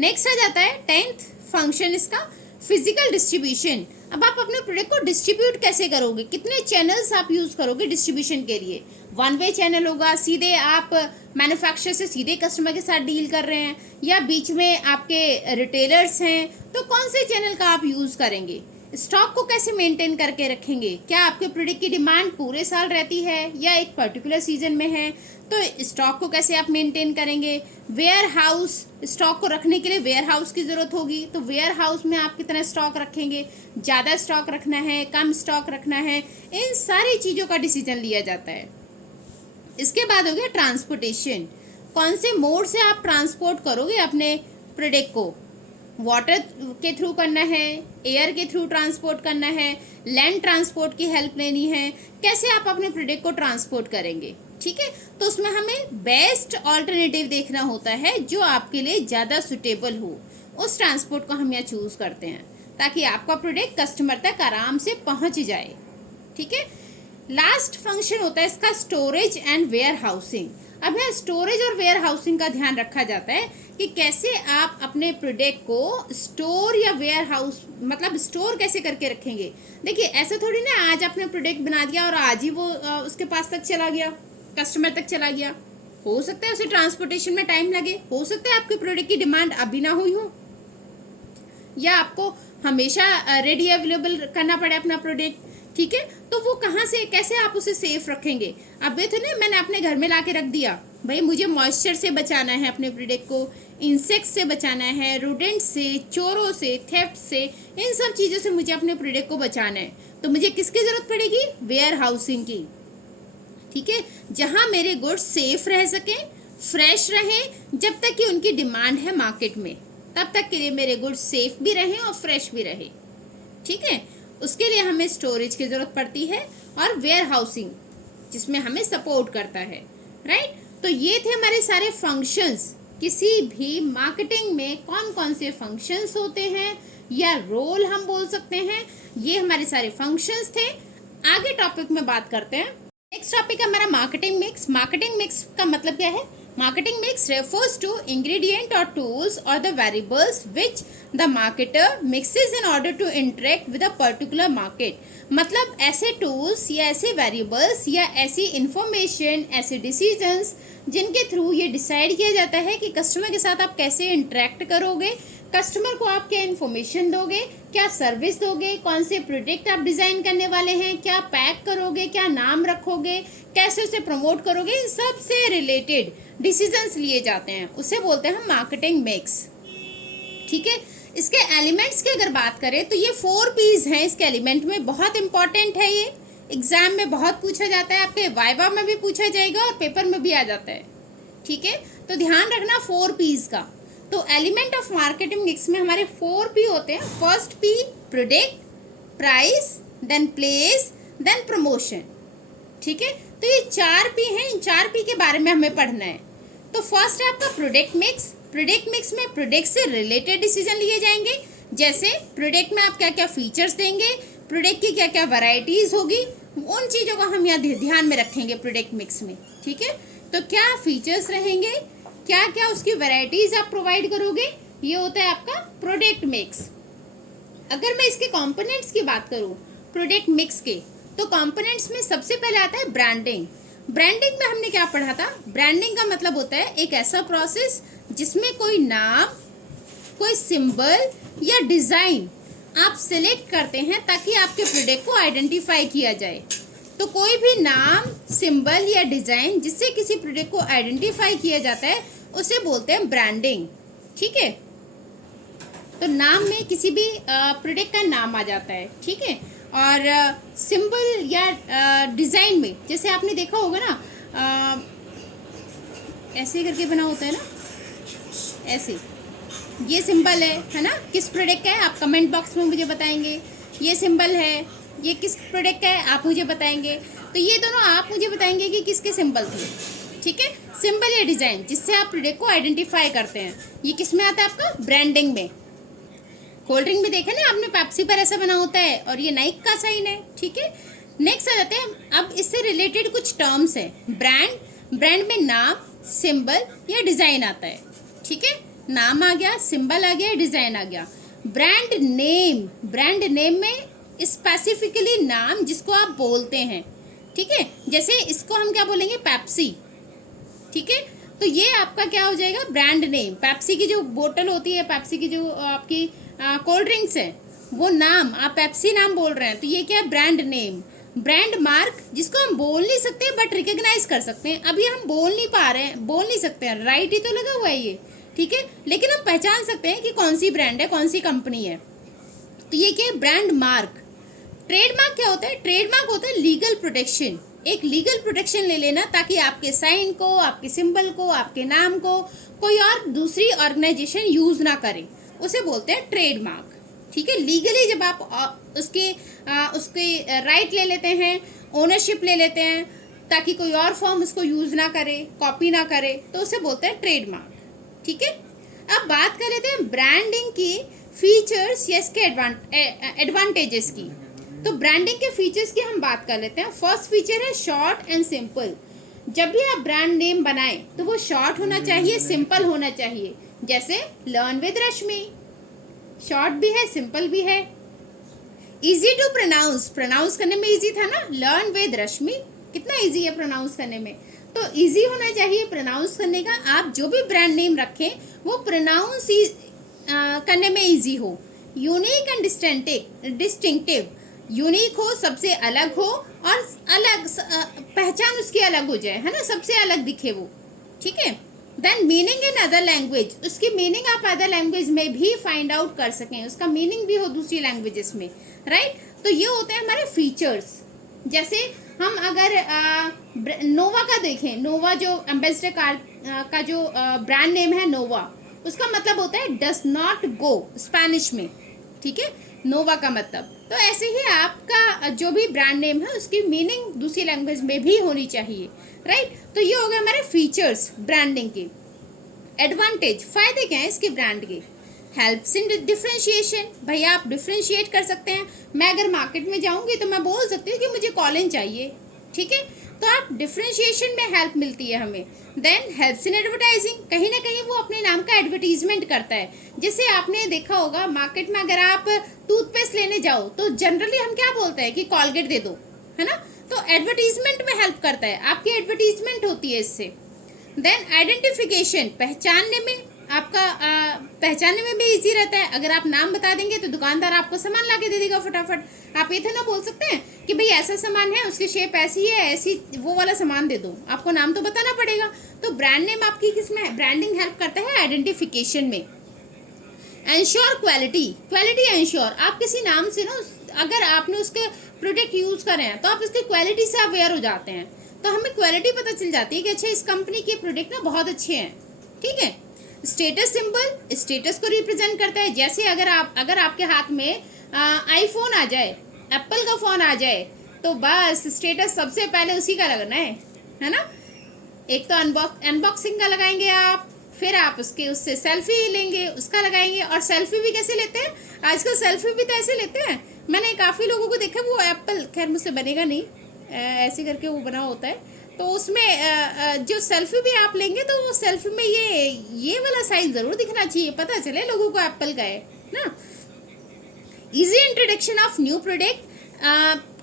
नेक्स्ट आ जाता है 10th फंक्शन इसका, फिजिकल डिस्ट्रीब्यूशन। अब आप अपने प्रोडक्ट को डिस्ट्रीब्यूट कैसे करोगे, कितने चैनल्स आप यूज़ करोगे डिस्ट्रीब्यूशन के लिए। वन वे चैनल होगा, सीधे आप मैन्युफैक्चरर से सीधे कस्टमर के साथ डील कर रहे हैं, या बीच में आपके रिटेलर्स हैं, तो कौन से चैनल का आप यूज़ करेंगे। स्टॉक को कैसे मेंटेन करके रखेंगे, क्या आपके प्रोडक्ट की डिमांड पूरे साल रहती है या एक पर्टिकुलर सीजन में है, तो स्टॉक को कैसे आप मेंटेन करेंगे। वेयर हाउस, स्टॉक को रखने के लिए वेयर हाउस की ज़रूरत होगी, तो वेयर हाउस में आप कितना स्टॉक रखेंगे, ज़्यादा स्टॉक रखना है, कम स्टॉक रखना है, इन सारी चीज़ों का डिसीजन लिया जाता है, इसके बाद हो गया ट्रांसपोर्टेशन। कौन से मोड से आप ट्रांसपोर्ट करोगे अपने प्रोडक्ट को? वाटर के थ्रू करना है, एयर के थ्रू ट्रांसपोर्ट करना है, लैंड ट्रांसपोर्ट की हेल्प लेनी है, कैसे आप अपने प्रोडक्ट को ट्रांसपोर्ट करेंगे? ठीक है, तो उसमें हमें बेस्ट ऑल्टरनेटिव देखना होता है जो आपके लिए ज़्यादा सुटेबल हो। उस ट्रांसपोर्ट को हम यहाँ चूज़ करते हैं ताकि आपका प्रोडक्ट कस्टमर तक आराम से पहुँच जाए। ठीक है, लास्ट फंक्शन होता है इसका स्टोरेज एंड वेयर हाउसिंग। अब यहाँ स्टोरेज और वेयर हाउसिंग का ध्यान रखा जाता है कि कैसे आप अपने प्रोडक्ट को स्टोर या वेयर हाउस मतलब स्टोर कैसे करके रखेंगे। देखिए ऐसा थोड़ी ना आज आपने प्रोडक्ट बना दिया और आज ही वो उसके पास तक चला गया, कस्टमर तक चला गया। हो सकता है उसे ट्रांसपोर्टेशन में टाइम लगे, हो सकता है आपके प्रोडक्ट की डिमांड अभी ना हुई हो, या आपको हमेशा रेडी अवेलेबल करना पड़े अपना प्रोडक्ट। ठीक है, तो वो कहाँ से कैसे आप उसे सेफ रखेंगे? अब ये तो नहीं मैंने अपने घर में ला के रख दिया, भाई मुझे मॉइस्चर से बचाना है अपने प्रोडक्ट को, इंसेक्ट से बचाना है, रोडेंट से, चोरों से, थेफ्ट से, इन सब चीज़ों से मुझे अपने प्रोडक्ट को बचाना है। तो मुझे किसकी ज़रूरत पड़ेगी? वेयर हाउसिंग की। ठीक है, जहाँ मेरे गुड्स सेफ रह सकें, फ्रेश रहें, जब तक कि उनकी डिमांड है मार्केट में, तब तक के लिए मेरे गुड्स सेफ भी रहें और फ्रेश भी रहे। ठीक है, उसके लिए हमें स्टोरेज की ज़रूरत पड़ती है और वेयर हाउसिंग जिसमें हमें सपोर्ट करता है। राइट, तो ये थे हमारे सारे फंक्शंस। किसी भी मार्केटिंग में कौन कौन से फंक्शंस होते हैं या रोल हम बोल सकते हैं, ये हमारे सारे फंक्शंस थे। आगे टॉपिक में बात करते हैं। नेक्स्ट टॉपिक है हमारा मार्केटिंग मिक्स। मार्केटिंग मिक्स का मतलब क्या है? Marketing mix refers to ingredient or tools or the variables which the marketer mixes in order to interact with a particular market। मतलब ऐसे tools या ऐसे variables या ऐसी information, ऐसे decisions जिनके थ्रू ये डिसाइड किया जाता है कि कस्टमर के साथ आप कैसे इंटरेक्ट करोगे, कस्टमर को आप क्या इन्फॉर्मेशन दोगे, क्या सर्विस दोगे, कौन से प्रोडक्ट आप डिज़ाइन करने वाले हैं, क्या पैक करोगे, क्या नाम रखोगे, कैसे उसे प्रमोट करोगे, इन सब से रिलेटेड डिसीजंस लिए जाते हैं, उसे बोलते हैं हम मार्केटिंग मिक्स। ठीक है, इसके एलिमेंट्स की अगर बात करें तो ये 4 P's हैं इसके एलिमेंट में। बहुत इंपॉर्टेंट है ये, एग्जाम में बहुत पूछा जाता है, आपके वाइवा में भी पूछा जाएगा और पेपर में भी आ जाता है। ठीक है, तो ध्यान रखना 4 P's का। तो एलिमेंट ऑफ मार्केटिंग मिक्स में हमारे 4 P होते हैं। First P product, price, then place, then promotion. ठीक है, तो ये 4 P हैं, इन 4 P के बारे में हमें पढ़ना है। तो फर्स्ट है आपका प्रोडक्ट मिक्स। प्रोडक्ट मिक्स में प्रोडक्ट से रिलेटेड डिसीजन लिए जाएंगे, जैसे प्रोडक्ट में आप क्या क्या फीचर्स देंगे, प्रोडक्ट की क्या क्या वैरायटीज़ होगी, उन चीज़ों को हम यहाँ ध्यान में रखेंगे प्रोडक्ट मिक्स में। ठीक है, तो क्या फीचर्स रहेंगे, क्या क्या उसकी वैरायटीज़ आप प्रोवाइड करोगे, ये होता है आपका प्रोडक्ट मिक्स। अगर मैं इसके कंपोनेंट्स की बात करूँ प्रोडक्ट मिक्स के, तो कंपोनेंट्स में सबसे पहले आता है ब्रांडिंग। ब्रांडिंग में हमने क्या पढ़ा था? ब्रांडिंग का मतलब होता है एक ऐसा प्रोसेस जिसमें कोई नाम, कोई सिंबल या डिज़ाइन आप सिलेक्ट करते हैं ताकि आपके प्रोडक्ट को आइडेंटिफाई किया जाए। तो कोई भी नाम, सिंबल या डिज़ाइन जिससे किसी प्रोडक्ट को आइडेंटिफाई किया जाता है उसे बोलते हैं ब्रांडिंग। ठीक है, तो नाम में किसी भी प्रोडक्ट का नाम आ जाता है। ठीक है, और सिंबल या डिज़ाइन में जैसे आपने देखा होगा ना, ऐसे करके बना होता है ना, ऐसे ये सिंबल है ना, किस प्रोडक्ट का है आप कमेंट बॉक्स में मुझे बताएंगे। ये सिंबल है, ये किस प्रोडक्ट का है आप मुझे बताएंगे। तो ये दोनों आप मुझे बताएंगे कि किसके सिंबल थे। ठीक है, सिंबल या डिज़ाइन जिससे आप प्रोडक्ट को आइडेंटिफाई करते हैं, ये किस में आता है आपका? ब्रांडिंग में। कोल्ड ड्रिंक भी देखा ना आपने, पेप्सी पर ऐसा बना होता है और ये नाइक का साइन है। ठीक है, नेक्स्ट आ जाते हैं, अब इससे रिलेटेड कुछ टर्म्स हैं। ब्रांड में नाम, सिंबल या डिज़ाइन आता है। ठीक है, नाम आ गया, सिंबल आ गया, डिज़ाइन आ गया। ब्रांड नेम में स्पेसिफिकली नाम जिसको आप बोलते हैं। ठीक है, जैसे इसको हम क्या बोलेंगे? पेप्सी। ठीक है, तो ये आपका क्या हो जाएगा? Brand name. पेप्सी की जो बोतल होती है, पेप्सी की जो आपकी कोल्ड ड्रिंक्स है, वो नाम आप पेप्सी नाम बोल रहे हैं, तो ये क्या है? Brand name. ब्रांड मार्क जिसको हम बोल नहीं सकते बट रिकग्नाइज कर सकते हैं। अभी हम बोल नहीं सकते हैं, राइट ही तो लगा हुआ है ये। ठीक है, लेकिन हम पहचान सकते हैं कि कौन सी ब्रांड है, कौन सी कंपनी है। तो ये क्या है? Brand mark. ट्रेडमार्क क्या होता है? ट्रेडमार्क होता है लीगल प्रोटेक्शन। एक लीगल प्रोटेक्शन ले लेना, ताकि आपके साइन को, आपके सिंबल को, आपके नाम को कोई और दूसरी ऑर्गेनाइजेशन यूज ना करे, उसे बोलते हैं ट्रेडमार्क। ठीक है, लीगली जब आप उसके राइट ले लेते हैं, ओनरशिप ले लेते हैं, ताकि कोई और फॉर्म उसको यूज ना करे, कॉपी ना करे, तो उसे बोलते हैं ट्रेडमार्क। ठीक है, अब बात कर लेते हैं ब्रांडिंग की फीचर्स या इसके एडवांटेजेस की। तो ब्रांडिंग के फीचर्स की हम बात कर लेते हैं। फर्स्ट फीचर है शॉर्ट एंड सिंपल। जब भी आप ब्रांड नेम बनाएं तो वो शॉर्ट होना चाहिए, सिंपल होना चाहिए। जैसे लर्न विद रश्मि, शॉर्ट भी है, सिंपल भी है। इजी टू प्रोनाउंस करने में इजी था ना, लर्न विद रश्मि कितना इजी है प्रोनाउंस करने में, तो इजी होना चाहिए प्रोनाउंस करने का। आप जो भी ब्रांड नेम रखें वो प्रोनाउंस करने में इजी हो। यूनिक एंड डिस्टिंक्टिव, यूनिक हो, सबसे अलग हो, और अलग पहचान उसकी अलग हो जाए, है ना, सबसे अलग दिखे वो। ठीक है, then meaning in other language, उसकी मीनिंग आप अदर लैंग्वेज में भी फाइंड आउट कर सकें, उसका मीनिंग भी हो दूसरी लैंग्वेजेस में, राइट। तो ये होते हैं हमारे फीचर्स। जैसे हम अगर नोवा का देखें, नोवा जो एम्बेसडर कार का जो ब्रांड नेम है नोवा, उसका मतलब होता है डस नॉट गो स्पेनिश में। ठीक है, नोवा का मतलब। तो ऐसे ही आपका जो भी ब्रांड नेम है उसकी मीनिंग दूसरी लैंग्वेज में भी होनी चाहिए, राइट। तो ये हो गए हमारे फीचर्स ब्रांडिंग के। एडवांटेज, फायदे क्या है इसके ब्रांड के? हेल्प्स इन डिफ्रेंशिएशन, भैया आप डिफ्रेंशिएट कर सकते हैं। मैं अगर मार्केट में जाऊंगी तो मैं बोल सकती हूँ कि मुझे कॉलिन चाहिए, ठीक है, तो आप डिफ्रेंशिएशन में हेल्प मिलती है हमें। देन हेल्प्स इन एडवर्टाइजिंग, कहीं ना कहीं वो अपने नाम का एडवर्टीजमेंट करता है। जैसे आपने देखा होगा मार्केट में अगर आप टूथपेस्ट लेने जाओ तो जनरली हम क्या बोलते हैं कि कॉलगेट दे दो, है ना, तो एडवर्टीजमेंट में हेल्प करता है, आपकी एडवर्टीजमेंट होती है इससे। देन आइडेंटिफिकेशन, पहचानने में आपका पहचानने में भी इजी रहता है। अगर आप नाम बता देंगे तो दुकानदार आपको सामान ला के दे देगा फटाफट। आप ये तो ना बोल सकते हैं कि भाई ऐसा सामान है, उसकी शेप ऐसी है, ऐसी वो वाला सामान दे दो, आपको नाम तो बताना पड़ेगा। तो ब्रांड नेम आपकी किसमें ब्रांडिंग हेल्प करता है? आइडेंटिफिकेशन में। एंश्योर क्वालिटी, क्वालिटी एंश्योर, आप किसी नाम से ना अगर आपने उसके प्रोडक्ट यूज करे हैं तो आप उसकी क्वालिटी से अवेयर हो जाते हैं, तो हमें क्वालिटी पता चल जाती है कि अच्छा इस कंपनी के प्रोडक्ट ना बहुत अच्छे हैं, ठीक है। स्टेटस सिंबल, स्टेटस को रिप्रेजेंट करता है। जैसे अगर आपके हाथ में आईफोन आ जाए, एप्पल का फोन आ जाए, तो बस स्टेटस सबसे पहले उसी का लगना है ना। एक तो अनबॉक्सिंग का लगाएंगे आप, फिर आप उससे सेल्फी लेंगे, उसका लगाएंगे। और सेल्फी भी कैसे लेते हैं आजकल? सेल्फी भी तो ऐसे लेते हैं, मैंने काफ़ी लोगों को देखा, वो एप्पल, खैर मुझसे बनेगा नहीं, ऐसे करके वो बना होता है, तो उसमें जो सेल्फी भी आप लेंगे तो वो सेल्फी में ये वाला साइज ज़रूर दिखना चाहिए, पता चले लोगों को एप्पल का है ना। Easy introduction of new product,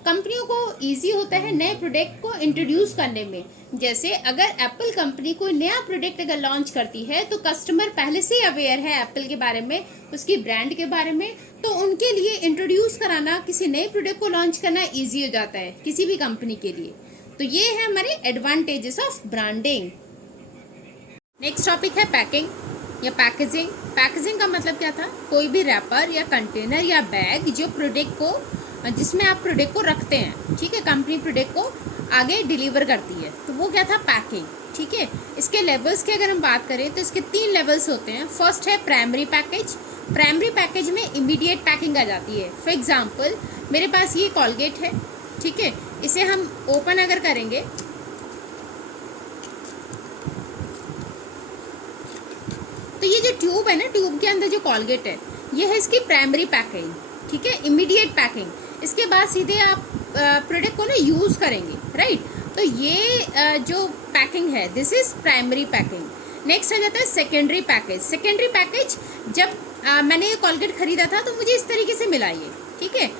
कंपनियों को इजी होता है नए प्रोडक्ट को इंट्रोड्यूस करने में। जैसे अगर एप्पल कंपनी कोई नया प्रोडक्ट अगर लॉन्च करती है तो कस्टमर पहले से ही अवेयर है एप्पल के बारे में, उसकी ब्रांड के बारे में, तो उनके लिए इंट्रोड्यूस कराना, किसी नए प्रोडक्ट को लॉन्च करना ईजी हो जाता है किसी भी कंपनी के लिए। तो ये है हमारे advantages of branding. Next topic है पैकिंग या पैकेजिंग। पैकेजिंग का मतलब क्या था? कोई भी रैपर या कंटेनर या बैग जो प्रोडक्ट को, जिसमें आप प्रोडक्ट को रखते हैं, ठीक है, कंपनी प्रोडक्ट को आगे डिलीवर करती है, तो वो क्या था? पैकिंग, ठीक है। इसके लेवल्स की अगर हम बात करें तो इसके 3 लेवल्स होते हैं। फर्स्ट है प्राइमरी पैकेज। प्राइमरी पैकेज में इमीडिएट पैकिंग आ जाती है। फॉर एग्जांपल मेरे पास ये कॉलगेट है, ठीक है, इसे हम ओपन अगर करेंगे तो ये जो ट्यूब है ना, ट्यूब के अंदर जो कॉलगेट है, ये है इसकी प्राइमरी पैकिंग, ठीक है, इमीडिएट पैकिंग। इसके बाद सीधे आप प्रोडक्ट को ना यूज़ करेंगे, राइट। तो ये जो पैकिंग है, this is primary packing. Next आ जाता है सेकेंडरी पैकेज। सेकेंडरी पैकेज, जब मैंने ये कॉलगेट खरीदा था तो मुझे इस तरीके से मिला ये, ठीक है,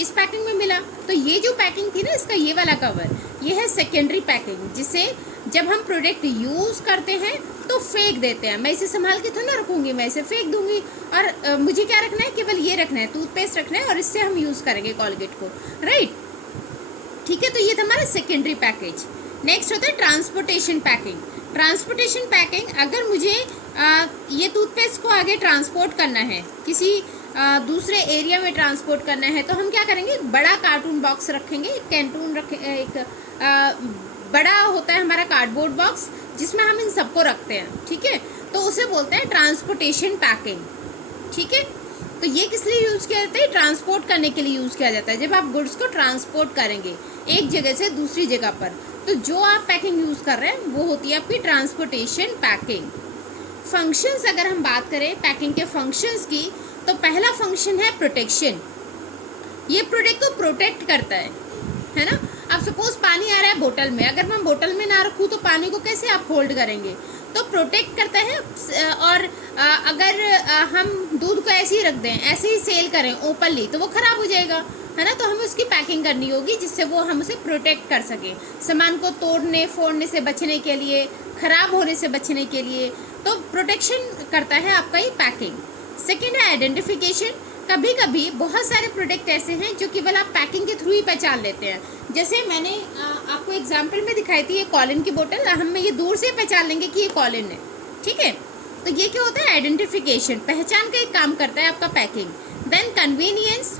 इस पैकिंग में मिला। तो ये जो पैकिंग थी ना, इसका ये वाला कवर, ये है सेकेंडरी पैकिंग, जिसे जब हम प्रोडक्ट यूज़ करते हैं तो फेंक देते हैं। मैं इसे संभाल के तो ना रखूँगी, मैं इसे फेंक दूँगी, और मुझे क्या रखना है? केवल ये रखना है, टूथपेस्ट रखना है, और इससे हम यूज़ करेंगे कॉलगेट को, राइट, ठीक है। तो ये था हमारा सेकेंडरी पैकेज। नेक्स्ट होता है ट्रांसपोर्टेशन पैकिंग। ट्रांसपोर्टेशन पैकिंग, अगर मुझे ये टूथपेस्ट को आगे ट्रांसपोर्ट करना है, किसी दूसरे एरिया में ट्रांसपोर्ट करना है, तो हम क्या करेंगे? बड़ा कार्टून बॉक्स रखेंगे, एक बड़ा होता है हमारा कार्डबोर्ड बॉक्स जिसमें हम इन सबको रखते हैं, ठीक है, तो उसे बोलते हैं ट्रांसपोर्टेशन पैकिंग, ठीक है। तो ये किस लिए यूज़ किया जाता है? ट्रांसपोर्ट करने के लिए यूज़ किया जाता है। जब आप गुड्स को ट्रांसपोर्ट करेंगे एक जगह से दूसरी जगह पर, तो जो आप पैकिंग यूज़ कर रहे हैं वो होती है आपकी ट्रांसपोर्टेशन पैकिंग। फंक्शंस अगर हम बात करें पैकिंग के फंक्शंस की, तो पहला फंक्शन है प्रोटेक्शन। ये प्रोडक्ट को प्रोटेक्ट करता है ना। अब सपोज पानी आ रहा है बोतल में, अगर मैं बोतल में ना रखूँ तो पानी को कैसे आप होल्ड करेंगे? तो प्रोटेक्ट करता है। और अगर हम दूध को ऐसे ही रख दें, ऐसे ही सेल करें ओपनली, तो वो ख़राब हो जाएगा, है ना। तो हमें उसकी पैकिंग करनी होगी जिससे वो हम उसे प्रोटेक्ट कर सकें, सामान को तोड़ने फोड़ने से बचने के लिए, ख़राब होने से बचने के लिए। तो प्रोटेक्शन करता है आपका ये पैकिंग। सेकेंड है आइडेंटिफिकेशन। कभी कभी बहुत सारे प्रोडक्ट ऐसे हैं जो केवल आप पैकिंग के थ्रू ही पहचान लेते हैं। जैसे मैंने आपको एग्जांपल में दिखाई थी ये कॉलिन की बोतल, हम ये दूर से पहचान लेंगे कि ये कॉलिन है, ठीक है। तो ये क्या होता है? आइडेंटिफिकेशन, पहचान का एक काम करता है आपका पैकिंग। Then convenience.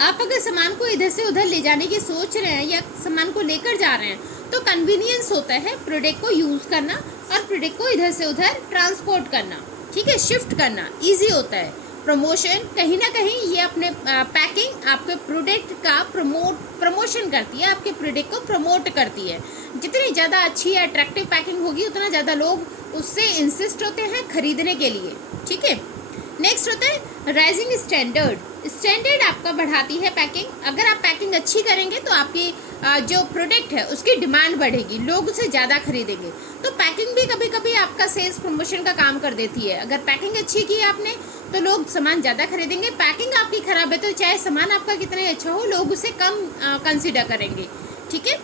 आप अगर सामान को इधर से उधर ले जाने की सोच रहे हैं या सामान को लेकर जा रहे हैं, तो कन्वीनियंस होता है प्रोडक्ट को यूज़ करना और प्रोडक्ट को इधर से उधर ट्रांसपोर्ट करना, ठीक है, शिफ्ट करना ईजी होता है। प्रमोशन, कहीं ना कहीं ये अपने पैकिंग आपके प्रोडक्ट का प्रमोशन करती है, आपके प्रोडक्ट को प्रमोट करती है। जितनी ज़्यादा अच्छी या अट्रैक्टिव पैकिंग होगी उतना ज़्यादा लोग उससे इंसिस्ट होते हैं खरीदने के लिए, ठीक है। नेक्स्ट होता है राइजिंग स्टैंडर्ड। स्टैंडर्ड आपका बढ़ाती है पैकिंग। अगर आप पैकिंग अच्छी करेंगे तो आपकी जो प्रोडक्ट है उसकी डिमांड बढ़ेगी, लोग उसे ज़्यादा खरीदेंगे। तो पैकिंग भी कभी कभी आपका सेल्स प्रमोशन का काम कर देती है। अगर पैकिंग अच्छी की आपने तो लोग सामान ज़्यादा खरीदेंगे। पैकिंग आपकी ख़राब है तो चाहे सामान आपका कितना अच्छा हो, लोग उसे कम कंसिडर करेंगे, ठीक है।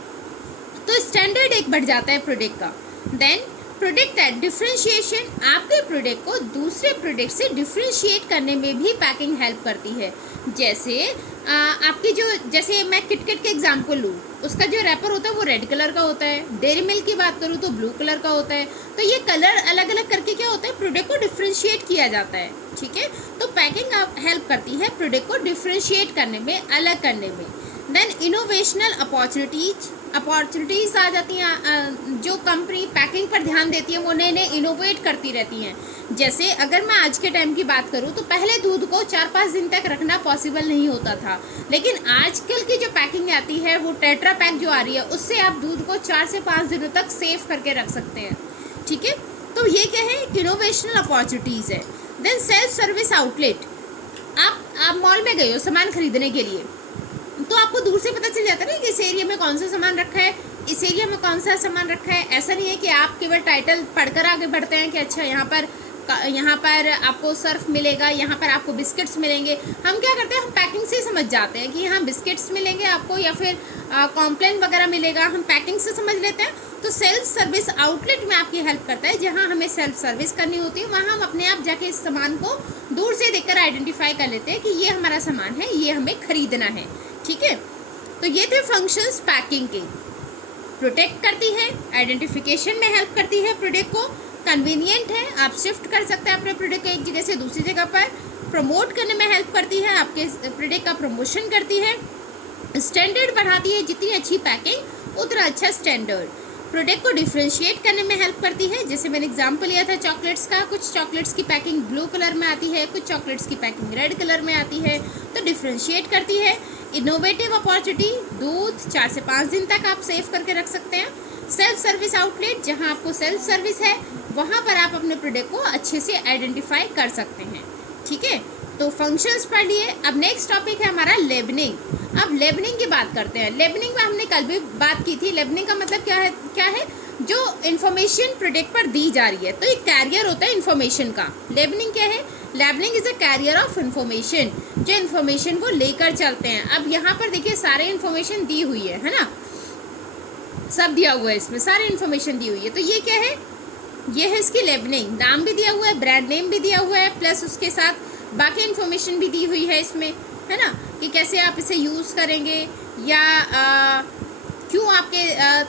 तो स्टैंडर्ड एक बढ़ जाता है प्रोडक्ट का। देन प्रोडक्ट डिफरेंशिएशन, आपके प्रोडक्ट को दूसरे प्रोडक्ट से डिफरेंशिएट करने में भी पैकिंग हेल्प करती है। जैसे आपकी जैसे मैं किटकैट का एग्जांपल लूँ, उसका जो रैपर होता है वो रेड कलर का होता है। डेयरी मिल्क की बात करूँ तो ब्लू कलर का होता है। तो ये कलर अलग अलग करके क्या होता है, प्रोडक्ट को डिफरेंशिएट किया जाता है, ठीक है। तो पैकिंग हेल्प करती है प्रोडक्ट को डिफरेंशिएट करने में, अलग करने में। देन इनोवेशनल अपॉर्चुनिटीज़ आ जाती हैं। जो कंपनी पैकिंग पर ध्यान देती है वो नए नए इनोवेट करती रहती हैं। जैसे अगर मैं आज के टाइम की बात करूँ तो पहले दूध को 4-5 दिन तक रखना पॉसिबल नहीं होता था, लेकिन आजकल की जो पैकिंग आती है वो टेट्रा पैक जो आ रही है, उससे आप दूध को 4 से 5 दिनों तक सेव करके रख सकते हैं, ठीक है। तो ये क्या है, इनोवेशनल अपॉर्चुनिटीज़ है। Then self service outlet. आप मॉल में गए हो सामान खरीदने के लिए, तो आपको दूर से पता चल जाता है ना कि इस एरिया में कौन सा सामान रखा है, इस एरिया में कौन सा सामान रखा है। ऐसा नहीं है कि आप केवल टाइटल पढ़कर आगे बढ़ते हैं कि अच्छा यहाँ पर आपको सर्फ मिलेगा, यहाँ पर आपको बिस्किट्स मिलेंगे। हम क्या करते हैं, हम पैकिंग से ही समझ जाते हैं कि यहाँ बिस्किट्स मिलेंगे आपको या फिर कॉम्प्लेन वगैरह मिलेगा, हम पैकिंग से समझ लेते हैं। तो सेल्फ सर्विस आउटलेट में आपकी हेल्प करता है। जहाँ हमें सेल्फ सर्विस करनी होती है वहाँ हम अपने आप जाके इस सामान को दूर से देखकर आइडेंटिफाई कर लेते हैं कि ये हमारा सामान है, ये हमें खरीदना है, ठीक है। तो ये थे फंक्शंस पैकिंग के। प्रोटेक्ट करती है, आइडेंटिफिकेशन में हेल्प करती है प्रोडक्ट को, कन्वीनियंट है, आप शिफ्ट कर सकते हैं अपने प्रोडक्ट को एक जगह से दूसरी जगह पर, प्रमोट करने में हेल्प करती है, आपके प्रोडक्ट का प्रमोशन करती है, स्टैंडर्ड बढ़ाती है। जितनी अच्छी पैकिंग उतना अच्छा स्टैंडर्ड। प्रोडक्ट को डिफ्रेंशिएट करने में हेल्प करती है। जैसे मैंने एग्जांपल लिया था चॉकलेट्स का, कुछ चॉकलेट्स की पैकिंग ब्लू कलर में आती है, कुछ चॉकलेट्स की पैकिंग रेड कलर में आती है, तो डिफ्रेंशिएट करती है। इनोवेटिव अपॉर्चुनिटी, दूध 4 से 5 दिन तक आप सेव करके रख सकते हैं। सेल्फ सर्विस आउटलेट, जहां आपको सेल्फ सर्विस है वहां पर आप अपने प्रोडक्ट को अच्छे से आइडेंटिफाई कर सकते हैं, ठीक है। तो फंक्शंस पढ़ लिए। अब नेक्स्ट टॉपिक है हमारा लेबलिंग। अब लेबलिंग की बात करते हैं। लेबलिंग में हमने कल भी बात की थी। लेबलिंग का मतलब क्या है, जो इन्फॉर्मेशन प्रोडक्ट पर दी जा रही है, तो एक कैरियर होता है इन्फॉर्मेशन का। लेबलिंग क्या है, labelling is a carrier of information, जो इन्फॉर्मेशन को लेकर चलते हैं। अब यहाँ पर देखिए सारे इन्फॉर्मेशन दी हुई है ना, सब दिया हुआ है इसमें, सारी इन्फॉर्मेशन दी हुई है। तो ये क्या है, ये है इसकी लेबलिंग। नाम भी दिया हुआ है, ब्रांड नेम भी दिया हुआ है, प्लस उसके साथ बाकी इन्फॉर्मेशन भी दी हुई है इसमें, है ना, कि कैसे आप इसे यूज़ करेंगे या क्यों आपके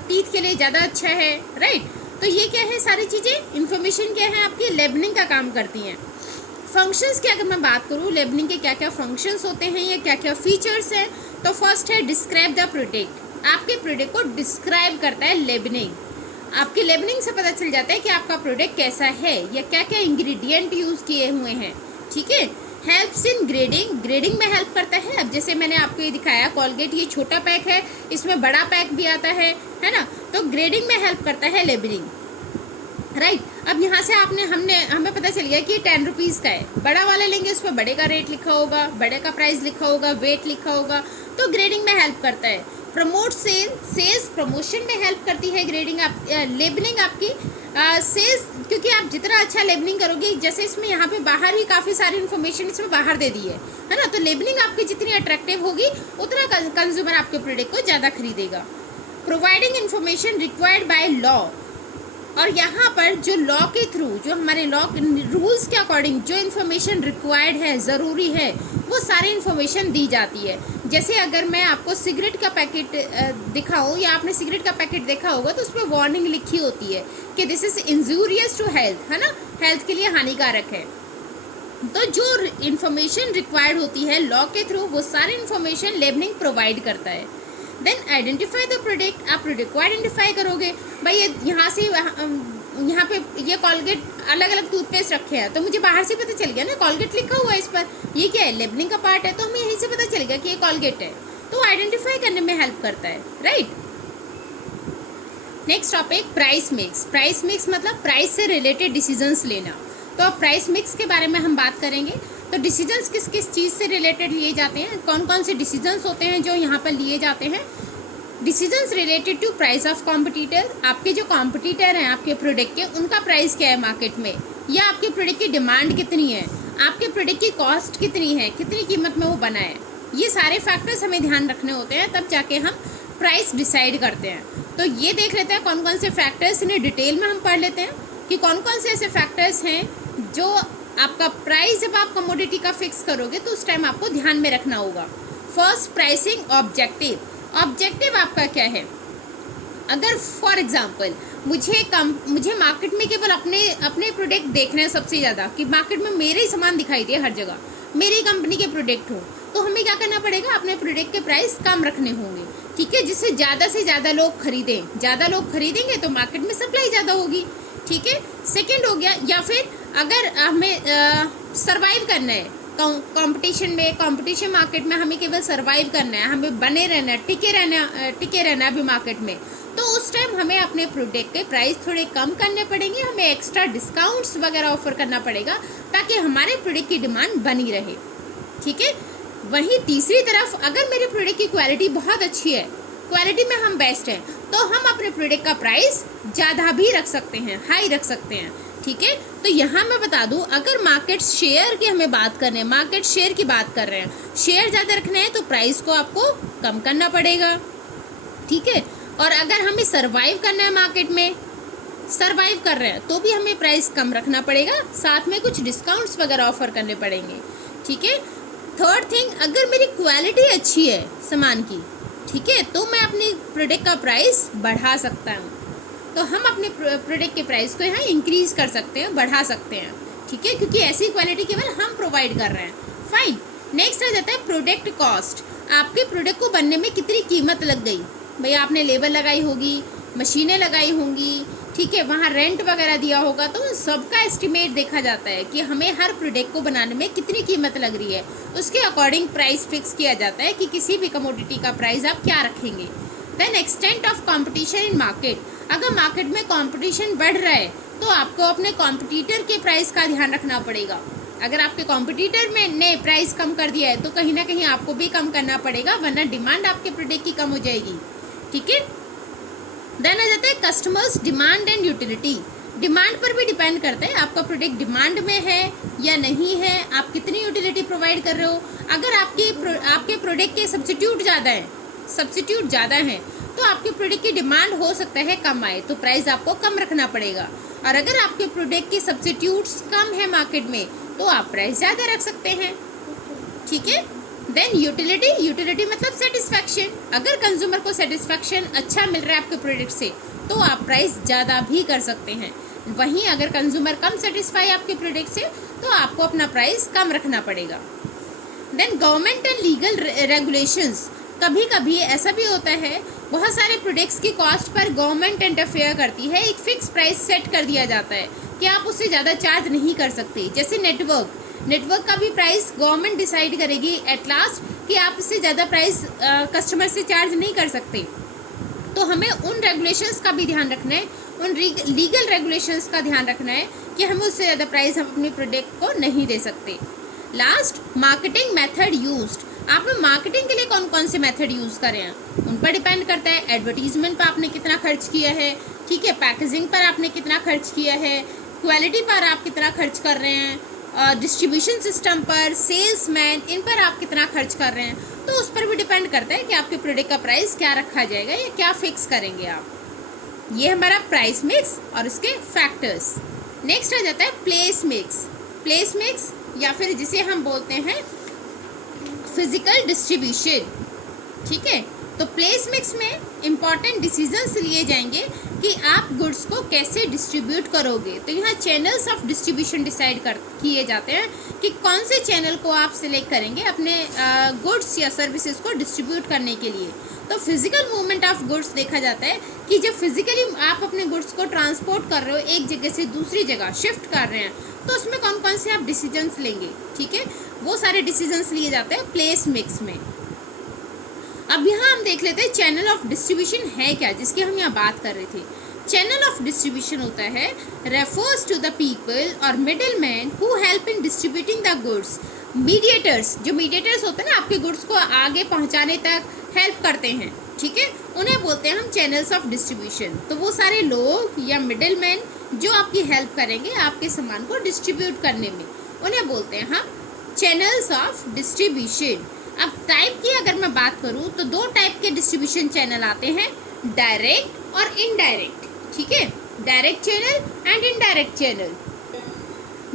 टीथ के लिए ज़्यादा अच्छा है, राइट। तो ये क्या है, सारी चीज़ें इन्फॉर्मेशन क्या है आपकी लेबलिंग का काम करती हैं। फंक्शंस की अगर मैं बात करूँ, लेबलिंग के क्या क्या फंक्शंस होते हैं या क्या क्या फीचर्स हैं, तो फर्स्ट है डिस्क्राइब द प्रोडक्ट। आपके प्रोडक्ट को डिस्क्राइब करता है लेबलिंग। आपकी लेबलिंग से पता चल जाता है कि आपका प्रोडक्ट कैसा है या क्या क्या इंग्रेडिएंट यूज़ किए हुए हैं। ठीक है। हेल्प्स इन ग्रेडिंग, ग्रेडिंग में हेल्प करता है। अब जैसे मैंने आपको ये दिखाया कोलगेट, ये छोटा पैक है, इसमें बड़ा पैक भी आता है ना, तो ग्रेडिंग में हेल्प करता है लेबलिंग, राइट। अब यहाँ से हमें पता चल गया कि ये 10 रुपीज़ का है। बड़ा वाला लेंगे, उस पर बड़े का रेट लिखा होगा, बड़े का प्राइस लिखा होगा, वेट लिखा होगा, तो ग्रेडिंग में हेल्प करता है। प्रमोट सेल, सेल्स प्रमोशन में हेल्प करती है ग्रेडिंग। लेबलिंग आपकी सेल्स, क्योंकि आप जितना अच्छा लेबलिंग करोगे, जैसे इसमें यहाँ पे बाहर ही काफ़ी सारी इन्फॉर्मेशन इसमें बाहर दे दी है ना, तो लेबलिंग आपकी जितनी अट्रैक्टिव होगी उतना कंज्यूमर आपके प्रोडक्ट को ज़्यादा खरीदेगा। Providing information required by law, और यहाँ पर जो लॉ के थ्रू, जो हमारे लॉ रूल्स के अकॉर्डिंग जो इन्फॉर्मेशन रिक्वायर्ड है, ज़रूरी है, वो सारी इन्फॉर्मेशन दी जाती है। जैसे अगर मैं आपको सिगरेट का पैकेट दिखाऊं, या आपने सिगरेट का पैकेट देखा होगा, तो उस पर वार्निंग लिखी होती है कि this is injurious to health, है ना, हेल्थ के लिए हानिकारक है। तो जो इन्फॉर्मेशन रिक्वायर्ड होती है लॉ के थ्रू, वो सारी इन्फॉर्मेशन लेबलिंग प्रोवाइड करता है। देन आइडेंटिफाई द प्रोडक्ट, आप प्रोडक्ट को आइडेंटिफाई करोगे। भाई ये यहाँ पे ये कोलगेट अलग अलग टूथपेस्ट रखे हैं, तो मुझे बाहर से पता चल गया ना, कोलगेट लिखा हुआ है इस पर, ये क्या है, लेबलिंग का पार्ट है, तो हमें यहीं से पता चल गया कि ये कोलगेट है, तो आइडेंटिफाई करने में हेल्प करता है, right. Next topic, price mix. Price mix मतलब प्राइस से रिलेटेड डिसीजंस लेना। तो अब प्राइस मिक्स के बारे में हम बात करेंगे। तो डिसीजंस किस किस चीज़ से रिलेटेड लिए जाते हैं, कौन कौन से डिसीजंस होते हैं जो यहाँ पर लिए जाते हैं। Decisions related to price of competitor, आपके जो कॉम्पिटिटर हैं आपके प्रोडक्ट के, उनका प्राइस क्या है मार्केट में, या आपके प्रोडक्ट की डिमांड कितनी है, आपके प्रोडक्ट की कॉस्ट कितनी है, कितनी कीमत में वो बना है, ये सारे फैक्टर्स हमें ध्यान रखने होते हैं, तब जाके हम प्राइस डिसाइड करते हैं। तो ये देख लेते हैं कौन कौन से फैक्टर्स, इन्हें डिटेल में हम पढ़ लेते हैं कि कौन कौन से ऐसे फैक्टर्स हैं जो आपका प्राइस, जब आप कमोडिटी का फिक्स करोगे तो उस टाइम आपको ध्यान में रखना होगा। First, pricing objective. ऑब्जेक्टिव आपका क्या है, अगर फॉर एग्जांपल मुझे मार्केट में केवल अपने प्रोडक्ट देखने हैं सबसे ज़्यादा, कि मार्केट में मेरे ही सामान दिखाई दे हर जगह, मेरी कंपनी के प्रोडक्ट हो, तो हमें क्या करना पड़ेगा, अपने प्रोडक्ट के प्राइस कम रखने होंगे, ठीक है, जिससे ज़्यादा से ज़्यादा लोग खरीदें। ज़्यादा लोग खरीदेंगे तो मार्केट में सप्लाई ज़्यादा होगी, ठीक है। सेकेंड हो गया, या फिर अगर हमें सर्वाइव करना है कंपटीशन मार्केट में, हमें केवल सर्वाइव करना है, हमें बने रहना है, टिके रहना है अभी मार्केट में, तो उस टाइम हमें अपने प्रोडक्ट के प्राइस थोड़े कम करने पड़ेंगे, हमें एक्स्ट्रा डिस्काउंट्स वगैरह ऑफर करना पड़ेगा ताकि हमारे प्रोडक्ट की डिमांड बनी रहे, ठीक है। वहीं तीसरी तरफ, अगर मेरे प्रोडक्ट की क्वालिटी बहुत अच्छी है, क्वालिटी में हम बेस्ट हैं, तो हम अपने प्रोडक्ट का प्राइस ज़्यादा भी रख सकते हैं, हाई रख सकते हैं, ठीक है। तो यहाँ मैं बता दूँ, अगर मार्केट शेयर की हमें बात कर रहे हैं, मार्केट शेयर की बात कर रहे हैं, शेयर ज़्यादा रखना है तो प्राइस को आपको कम करना पड़ेगा, ठीक है। और अगर हमें सर्वाइव करना है, मार्केट में सर्वाइव कर रहे हैं, तो भी हमें प्राइस कम रखना पड़ेगा, साथ में कुछ डिस्काउंट्स वगैरह ऑफर करने पड़ेंगे, ठीक है। थर्ड थिंग, अगर मेरी क्वालिटी अच्छी है सामान की, ठीक है, तो मैं अपने प्रोडक्ट का प्राइस बढ़ा सकता हूँ, तो हम अपने प्रोडक्ट के प्राइस को यहाँ इंक्रीज़ कर सकते हैं, बढ़ा सकते हैं, ठीक है, क्योंकि ऐसी क्वालिटी केवल हम प्रोवाइड कर रहे हैं। फाइन। नेक्स्ट आ जाता है प्रोडक्ट कॉस्ट। आपके प्रोडक्ट को बनने में कितनी कीमत लग गई, भैया आपने लेबर लगाई होगी, मशीनें लगाई होंगी, ठीक है, वहाँ रेंट वगैरह दिया होगा, तो उन सबका एस्टिमेट देखा जाता है कि हमें हर प्रोडक्ट को बनाने में कितनी कीमत लग रही है, उसके अकॉर्डिंग प्राइस फिक्स किया जाता है कि किसी भी कमोडिटी का प्राइस आप क्या रखेंगे। Then extent of competition in market. अगर मार्केट में कंपटीशन बढ़ रहा है तो आपको अपने कॉम्पिटिटर के प्राइस का ध्यान रखना पड़ेगा। अगर आपके कॉम्पिटिटर ने प्राइस कम कर दिया है तो कहीं ना कहीं आपको भी कम करना पड़ेगा, वरना डिमांड आपके प्रोडक्ट की कम हो जाएगी, ठीक है। देन आ जाता है customers demand and utility. Demand पर भी डिपेंड करता है आपका प्रोडक्ट डिमांड में है या नहीं है, आप कितनी यूटिलिटी प्रोवाइड कर रहे हो। अगर आपके प्रोडक्ट के सब्स्टिट्यूट ज़्यादा हैं तो आपके प्रोडक्ट की डिमांड हो सकता है कम आए, तो प्राइस आपको कम रखना पड़ेगा। और अगर आपके प्रोडक्ट के सब्स्टिट्यूट्स कम है मार्केट में तो आप प्राइस ज़्यादा रख सकते हैं, ठीक है। देन यूटिलिटी मतलब सेटिस्फैक्शन। अगर कंज्यूमर को सेटिस्फैक्शन अच्छा मिल रहा है आपके प्रोडक्ट से तो आप प्राइस ज़्यादा भी कर सकते हैं। वहीं अगर कंज्यूमर कम सेटिस्फाई आपके प्रोडक्ट से तो आपको अपना प्राइस कम रखना पड़ेगा। Then government and legal regulations. कभी कभी ऐसा भी होता है बहुत सारे प्रोडक्ट्स की कॉस्ट पर गवर्नमेंट इंटरफेयर करती है, एक फिक्स प्राइस सेट कर दिया जाता है कि आप उससे ज़्यादा चार्ज नहीं कर सकते। जैसे नेटवर्क का भी प्राइस गवर्नमेंट डिसाइड करेगी एट लास्ट कि आप इससे ज़्यादा प्राइस कस्टमर से चार्ज नहीं कर सकते। तो हमें उन रेगुलेशंस का भी ध्यान रखना है, उन लीगल रेगुलेशंस का ध्यान रखना है कि हमें उससे ज़्यादा प्राइस हम अपने प्रोडक्ट को नहीं दे सकते। Last, marketing method used. आपने मार्केटिंग के लिए कौन कौन से मेथड यूज़ करें हैं उन पर डिपेंड करता है। एडवर्टीजमेंट पर आपने कितना खर्च किया है, ठीक है, पैकेजिंग पर आपने कितना खर्च किया है, क्वालिटी पर आप कितना खर्च कर रहे हैं, डिस्ट्रीब्यूशन सिस्टम पर, सेल्समैन, इन पर आप कितना खर्च कर रहे हैं। तो उस पर भी डिपेंड करता है कि आपके प्रोडक्ट का प्राइस क्या रखा जाएगा या क्या फिक्स करेंगे आप। ये हमारा प्राइस मिक्स और इसके फैक्टर्स। नेक्स्ट आ जाता है प्लेस मिक्स या फिर जिसे हम बोलते हैं फिजिकल डिस्ट्रीब्यूशन, ठीक है। तो प्लेस मिक्स में इंपॉर्टेंट डिसीजंस लिए जाएंगे कि आप गुड्स को कैसे डिस्ट्रीब्यूट करोगे। तो यहाँ चैनल्स ऑफ डिस्ट्रीब्यूशन डिसाइड किए जाते हैं कि कौन से चैनल को आप सिलेक्ट करेंगे अपने गुड्स या सर्विसेज को डिस्ट्रीब्यूट करने के लिए। तो फिजिकल मूवमेंट ऑफ गुड्स देखा जाता है कि जब फिजिकली आप अपने गुड्स को ट्रांसपोर्ट कर रहे हो, एक जगह से दूसरी जगह शिफ्ट कर रहे हैं, तो उसमें कौन कौन से आप डिसीजंस लेंगे, ठीक है, वो सारे डिसीजंस लिए जाते हैं प्लेस मिक्स में। अब यहाँ हम देख लेते हैं चैनल ऑफ डिस्ट्रीब्यूशन है क्या, जिसकी हम यहाँ बात कर रहे थे। चैनल ऑफ डिस्ट्रीब्यूशन होता है रेफर्स टू द पीपल और middle man who help in distributing the goods. Mediators, जो मीडिएटर्स होते हैं ना आपके गुड्स को आगे पहुँचाने तक हेल्प करते हैं, ठीक है, उन्हें बोलते हैं हम चैनल्स ऑफ डिस्ट्रीब्यूशन। तो वो सारे लोग या मिडिल मैन जो आपकी हेल्प करेंगे आपके सामान को डिस्ट्रीब्यूट करने में, उन्हें बोलते हैं हम चैनल्स ऑफ डिस्ट्रीब्यूशन। अब टाइप की अगर मैं बात करूं तो दो टाइप के डिस्ट्रीब्यूशन चैनल आते हैं, डायरेक्ट और इनडायरेक्ट, ठीक है, direct channel and indirect channel.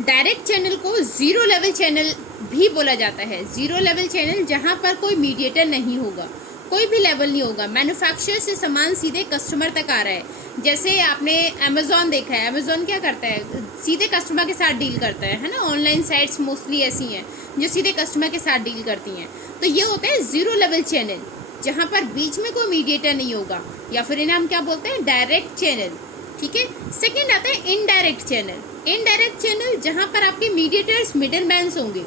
Direct channel को जीरो लेवल चैनल भी बोला जाता है। जीरो लेवल चैनल जहां पर कोई मीडिएटर नहीं होगा, कोई भी लेवल नहीं होगा, मैन्युफैक्चरर से सामान सीधे कस्टमर तक आ रहा है। जैसे आपने अमेज़ॉन देखा है, अमेज़ॉन क्या करता है, सीधे कस्टमर के साथ डील करता है ना। ऑनलाइन साइट्स मोस्टली ऐसी हैं जो सीधे कस्टमर के साथ डील करती हैं। तो ये होते हैं जीरो लेवल चैनल, जहाँ पर बीच में कोई मीडिएटर नहीं होगा, या फिर इन्हें हम क्या बोलते हैं, डायरेक्ट चैनल, ठीक है। सेकेंड आता है इनडायरेक्ट चैनल। इनडायरेक्ट चैनल जहाँ पर आपके मीडिएटर्स मिडिल मैन्स होंगे।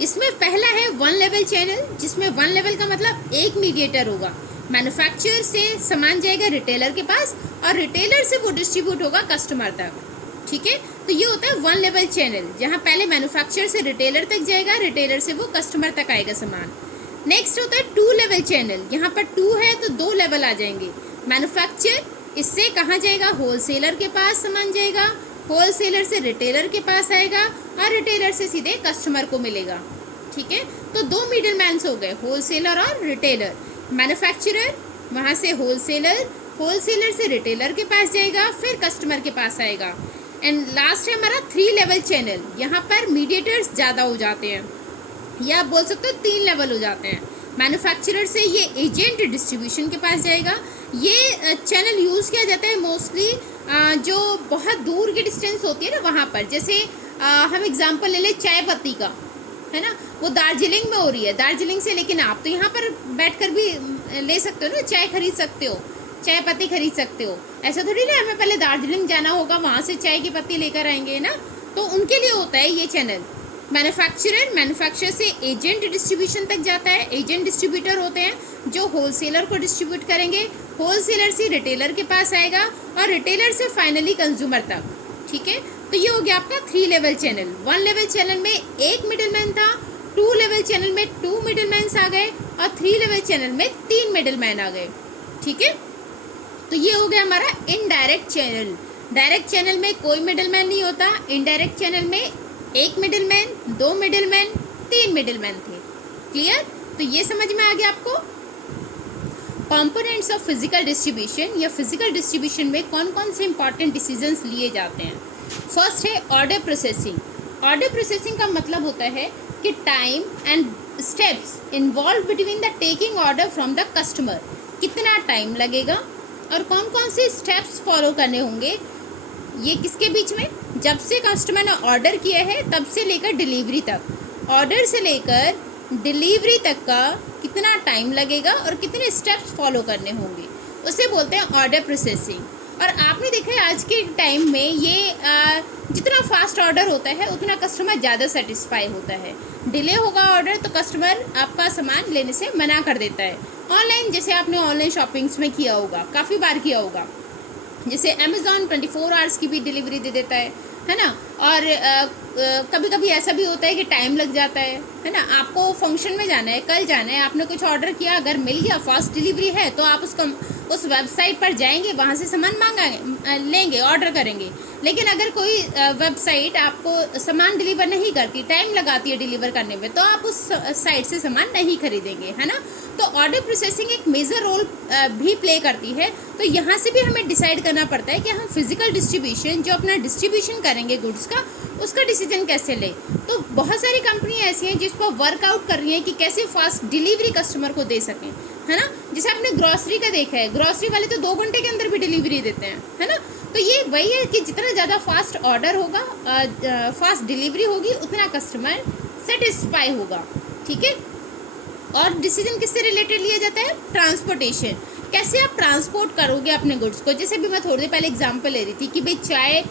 इसमें पहला है वन लेवल चैनल, जिसमें वन लेवल का मतलब एक मीडिएटर होगा, मैन्युफैक्चरर से सामान जाएगा रिटेलर के पास और रिटेलर से वो डिस्ट्रीब्यूट होगा कस्टमर तक, ठीक है। तो ये होता है वन लेवल चैनल, जहाँ पहले मैन्युफैक्चरर से रिटेलर तक जाएगा, रिटेलर से वो कस्टमर तक आएगा सामान। नेक्स्ट होता है टू लेवल चैनल, यहाँ पर टू है तो दो लेवल आ जाएंगे। मैन्युफैक्चरर इससे कहाँ जाएगा, होलसेलर के पास सामान जाएगा, होलसेलर से रिटेलर के पास आएगा और रिटेलर से सीधे कस्टमर को मिलेगा, ठीक है। तो दो मिडिल मैन्स हो गए, होलसेलर और रिटेलर। मैन्युफैक्चरर वहाँ से होलसेलर, होलसेलर से रिटेलर के पास जाएगा, फिर कस्टमर के पास आएगा। एंड लास्ट है हमारा थ्री लेवल चैनल, यहाँ पर मीडिएटर्स ज़्यादा हो जाते हैं, या आप बोल सकते हो तीन लेवल हो जाते हैं। मैन्युफैक्चरर से ये एजेंट डिस्ट्रीब्यूशन के पास जाएगा। ये चैनल यूज़ किया जाता है मोस्टली जो बहुत दूर की डिस्टेंस होती है ना वहाँ पर। जैसे हम एग्जांपल ले लें चाय पत्ती का, है ना, वो दार्जिलिंग में हो रही है, दार्जिलिंग से, लेकिन आप तो यहाँ पर बैठकर भी ले सकते हो ना, चाय खरीद सकते हो, चाय पत्ती खरीद सकते हो। ऐसा थोड़ी ना हमें पहले दार्जिलिंग जाना होगा, वहाँ से चाय की पत्ती लेकर आएंगे ना। तो उनके लिए होता है ये चैनल। मैन्युफैक्चरर से एजेंट डिस्ट्रीब्यूशन तक जाता है। एजेंट डिस्ट्रीब्यूटर होते हैं जो होलसेलर को डिस्ट्रीब्यूट करेंगे, होलसेलर से रिटेलर के पास आएगा और रिटेलर से फाइनली कंज्यूमर तक, ठीक है। तो ये हो गया आपका three level channel. One level channel में एक मिडिल मैन था, टू लेवल चैनल में टू मिडिल मैन्स आ गए और थ्री लेवल चैनल में तीन मिडिल मैन आ गए, ठीक है। तो ये हो गया हमारा इनडायरेक्ट चैनल। डायरेक्ट चैनल में कोई मिडिल मैन नहीं होता, इनडायरेक्ट चैनल में एक मिडिल मैन, दो मिडिल मैन, तीन मिडिल मैन थे। क्लियर? तो ये समझ में आ गया आपको। कंपोनेंट्स ऑफ फिजिकल डिस्ट्रीब्यूशन या फिजिकल डिस्ट्रीब्यूशन में कौन कौन से इंपॉर्टेंट डिसीजंस लिए जाते हैं। फर्स्ट है ऑर्डर प्रोसेसिंग। ऑर्डर प्रोसेसिंग का मतलब होता है कि time and steps involve between the taking order from the customer. कितना टाइम लगेगा और कौन कौन से स्टेप्स फॉलो करने होंगे, ये किसके बीच में, जब से कस्टमर ने ऑर्डर किया है तब से लेकर डिलीवरी तक। ऑर्डर से लेकर डिलीवरी तक का कितना टाइम लगेगा और कितने स्टेप्स फॉलो करने होंगे, उसे बोलते हैं ऑर्डर प्रोसेसिंग। और आपने देखा है आज के टाइम में ये जितना फास्ट ऑर्डर होता है उतना कस्टमर ज़्यादा सेटिस्फाई होता है। डिले होगा ऑर्डर तो कस्टमर आपका सामान लेने से मना कर देता है। ऑनलाइन, जैसे आपने ऑनलाइन शॉपिंग्स में किया होगा, काफ़ी बार किया होगा, जैसे अमेज़ॉन 24 आवर्स की भी डिलीवरी दे देता है ना। और कभी कभी ऐसा भी होता है कि टाइम लग जाता है ना। आपको फंक्शन में जाना है, कल जाना है, आपने कुछ ऑर्डर किया, अगर मिल गया, फास्ट डिलीवरी है, तो आप उस वेबसाइट पर जाएंगे, वहाँ से सामान मांगेंगे, लेंगे, ऑर्डर करेंगे। लेकिन अगर कोई वेबसाइट आपको सामान डिलीवर नहीं करती, टाइम लगाती है डिलीवर करने में, तो आप उस साइट से सामान नहीं खरीदेंगे, है ना। तो ऑर्डर प्रोसेसिंग एक मेजर रोल भी प्ले करती है। तो यहाँ से भी हमें डिसाइड करना पड़ता है कि हम फिजिकल डिस्ट्रीब्यूशन, जो अपना डिस्ट्रीब्यूशन करेंगे गुड्स का, उसका डिसीजन कैसे लें। तो बहुत सारी कंपनियाँ ऐसी हैं जिस पर वर्कआउट कर रही हैं कि कैसे फास्ट डिलीवरी कस्टमर को दे सकें, है ना। जैसे आपने ग्रॉसरी का देखा है, ग्रॉसरी वाले तो 2 घंटे के अंदर भी डिलीवरी देते हैं, है ना। तो ये वही है कि जितना ज़्यादा फास्ट ऑर्डर होगा, फास्ट डिलीवरी होगी, उतना कस्टमर सेटिस्फाई होगा, ठीक है। और डिसीजन किससे रिलेटेड लिया जाता है? ट्रांसपोर्टेशन। कैसे आप ट्रांसपोर्ट करोगे अपने गुड्स को। जैसे भी मैं थोड़ी देर पहले एग्जांपल ले रही थी कि भाई चाय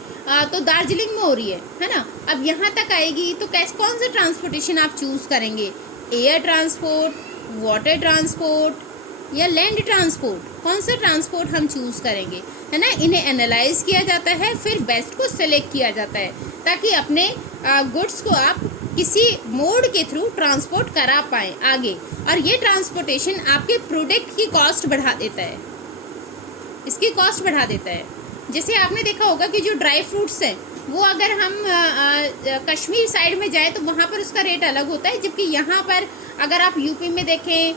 तो दार्जिलिंग में हो रही है ना। अब यहाँ तक आएगी तो कौन सा ट्रांसपोर्टेशन आप चूज़ करेंगे? एयर ट्रांसपोर्ट, वाटर ट्रांसपोर्ट या लैंड ट्रांसपोर्ट? कौन सा ट्रांसपोर्ट हम चूज़ करेंगे, है ना। इन्हें एनालाइज किया जाता है, फिर बेस्ट को सेलेक्ट किया जाता है, ताकि अपने गुड्स को आप किसी मोड के थ्रू ट्रांसपोर्ट करा पाएँ आगे। और ये ट्रांसपोर्टेशन आपके प्रोडक्ट की कॉस्ट बढ़ा देता है, इसकी कॉस्ट बढ़ा देता है। जैसे आपने देखा होगा कि जो ड्राई फ्रूट्स हैं, वो अगर हम कश्मीर साइड में जाए तो वहाँ पर उसका रेट अलग होता है, जबकि यहाँ पर अगर आप यूपी में देखें,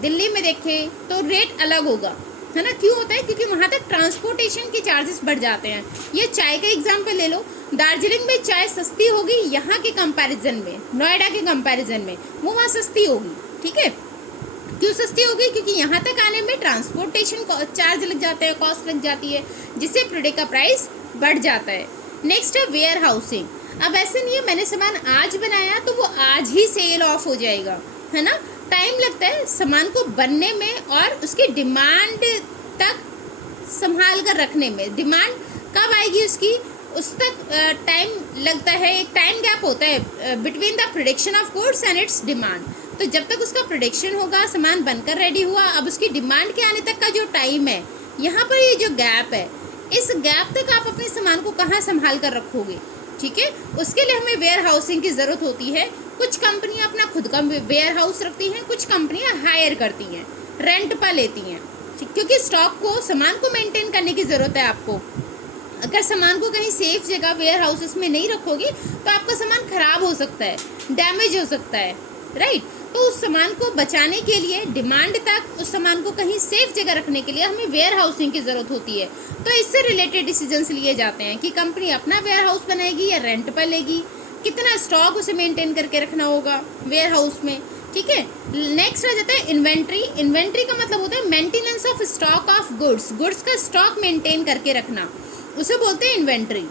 दिल्ली में देखें, तो रेट अलग होगा, है ना। क्यों होता है? क्योंकि वहाँ तक ट्रांसपोर्टेशन के चार्जेस बढ़ जाते हैं। ये चाय का एग्जांपल ले लो, दार्जिलिंग में चाय सस्ती होगी यहाँ के कंपैरिजन में, नोएडा के कंपैरिजन में वो वहाँ सस्ती होगी, ठीक है। क्यों सस्ती होगी? क्योंकि यहाँ तक आने में ट्रांसपोर्टेशन चार्ज लग जाता है, कॉस्ट लग जाती है, जिससे प्रोडक्ट का प्राइस बढ़ जाता है। नेक्स्ट है वेयर हाउसिंग। अब ऐसे नहीं है मैंने सामान आज बनाया तो वो आज ही सेल ऑफ हो जाएगा, है ना। टाइम लगता है सामान को बनने में और उसकी डिमांड तक संभाल कर रखने में। डिमांड कब आएगी उसकी, उस तक टाइम लगता है। एक टाइम गैप होता है between the production of goods and it's demand. तो जब तक उसका प्रोडक्शन होगा, सामान बनकर रेडी हुआ, अब उसकी डिमांड के आने तक का जो टाइम है, यहाँ पर ये जो गैप है, इस गैप तक आप अपने सामान को कहाँ संभाल कर रखोगे, ठीक है। उसके लिए हमें वेयर हाउसिंग की ज़रूरत होती है। कुछ कंपनियां अपना खुद का वेयर हाउस रखती हैं, कुछ कंपनियां हायर करती हैं, रेंट पर लेती हैं, क्योंकि स्टॉक को, सामान को मेंटेन करने की ज़रूरत है आपको। अगर सामान को कहीं सेफ जगह वेयर हाउसेस में नहीं रखोगे तो आपका सामान ख़राब हो सकता है, डैमेज हो सकता है, राइट। तो उस सामान को बचाने के लिए, डिमांड तक उस सामान को कहीं सेफ जगह रखने के लिए हमें वेयर हाउसिंग की ज़रूरत होती है। तो इससे रिलेटेड डिसीजंस लिए जाते हैं कि कंपनी अपना वेयर हाउस बनाएगी या रेंट पर लेगी, कितना स्टॉक उसे मेंटेन करके रखना होगा वेयर हाउस में, ठीक है। नेक्स्ट आ जाता है इन्वेंट्री। इन्वेंट्री का मतलब होता है maintenance of stock of goods. Goods का स्टॉक मेंटेन करके रखना, उसे बोलते हैं इन्वेंट्री,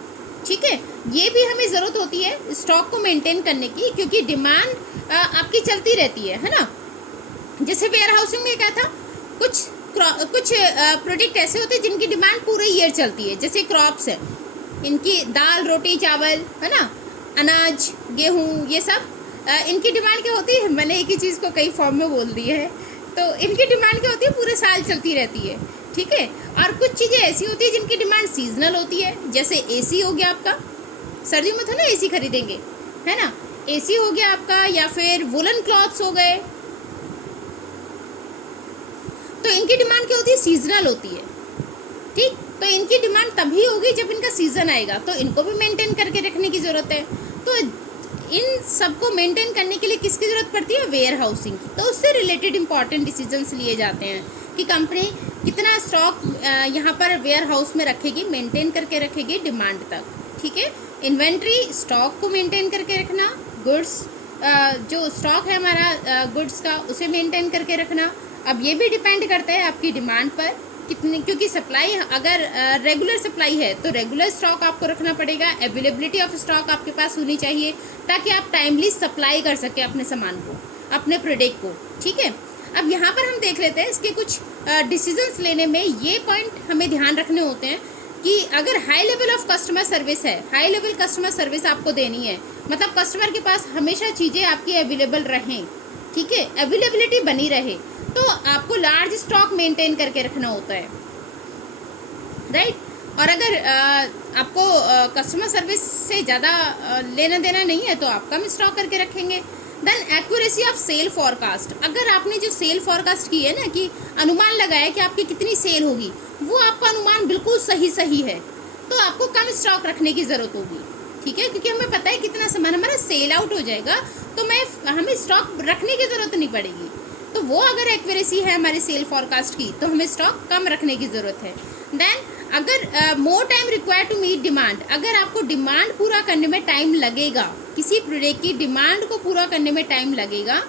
ठीक है। ये भी हमें ज़रूरत होती है स्टॉक को मेंटेन करने की, क्योंकि डिमांड आपकी चलती रहती है ना। जैसे वेयर हाउसिंग में क्या था, कुछ प्रोडक्ट ऐसे होते हैं जिनकी डिमांड पूरे ईयर चलती है। जैसे क्रॉप्स है, इनकी दाल, रोटी, चावल, है ना, अनाज, गेहूँ, ये सब इनकी डिमांड क्या होती है, मैंने एक ही चीज़ को कई फॉर्म में बोल दी है। तो इनकी डिमांड क्या होती है, पूरे साल चलती रहती है, ठीक है। और कुछ चीज़ें ऐसी होती है जिनकी डिमांड सीजनल होती है। जैसे एसी हो गया आपका, सर्दियों में तो ना एसी खरीदेंगे, है ना। एसी हो गया आपका, या फिर वुलन क्लॉथ्स हो गए, तो इनकी डिमांड क्या होती है, सीजनल होती है, ठीक। तो इनकी डिमांड तभी होगी जब इनका सीज़न आएगा, तो इनको भी मेंटेन करके रखने की ज़रूरत है। तो इन सबको मेंटेन करने के लिए किसकी ज़रूरत पड़ती है, वेयर हाउसिंग की। तो उससे रिलेटेड इंपॉर्टेंट डिसीजंस लिए जाते हैं कि कंपनी कितना स्टॉक यहाँ पर वेयर हाउस में रखेगी, मेंटेन करके रखेगी डिमांड तक, ठीक है। इन्वेंट्री, स्टॉक को मेंटेन करके रखना, गुड्स, जो स्टॉक है हमारा गुड्स का, उसे मेंटेन करके रखना। अब ये भी डिपेंड करता है आपकी डिमांड पर कितने, क्योंकि सप्लाई अगर रेगुलर सप्लाई है तो रेगुलर स्टॉक आपको रखना पड़ेगा। अवेलेबिलिटी ऑफ स्टॉक आपके पास होनी चाहिए ताकि आप टाइमली सप्लाई कर सकें अपने सामान को, अपने प्रोडक्ट को, ठीक है। अब यहाँ पर हम देख लेते हैं इसके कुछ डिसीजंस लेने में ये पॉइंट हमें ध्यान रखने होते हैं कि अगर high level of customer service है, हाई लेवल कस्टमर सर्विस आपको देनी है, मतलब कस्टमर के पास हमेशा चीज़ें आपकी अवेलेबल रहें, ठीक है, अवेलेबिलिटी बनी रहे, तो आपको लार्ज स्टॉक मेंटेन करके रखना होता है, राइट। और अगर आपको कस्टमर सर्विस से ज़्यादा लेना देना नहीं है तो आप कम स्टॉक करके रखेंगे। Then accuracy of sale forecast, अगर आपने जो सेल फॉरकास्ट की है ना, कि अनुमान लगाया कि आपकी कितनी सेल होगी, वो आपका अनुमान बिल्कुल सही है, तो आपको कम स्टॉक रखने की ज़रूरत होगी, ठीक है, क्योंकि हमें पता है कितना सामान हमारा सेल आउट हो जाएगा, तो हमें स्टॉक रखने की ज़रूरत नहीं पड़ेगी। तो वो अगर एक्यूरेसी है हमारी सेल फॉरकास्ट की, तो हमें स्टॉक कम रखने की ज़रूरत है। देन अगर more time required to meet demand, अगर आपको डिमांड पूरा करने में टाइम लगेगा, किसी प्रोडक्ट की डिमांड को पूरा करने में टाइम लगेगा,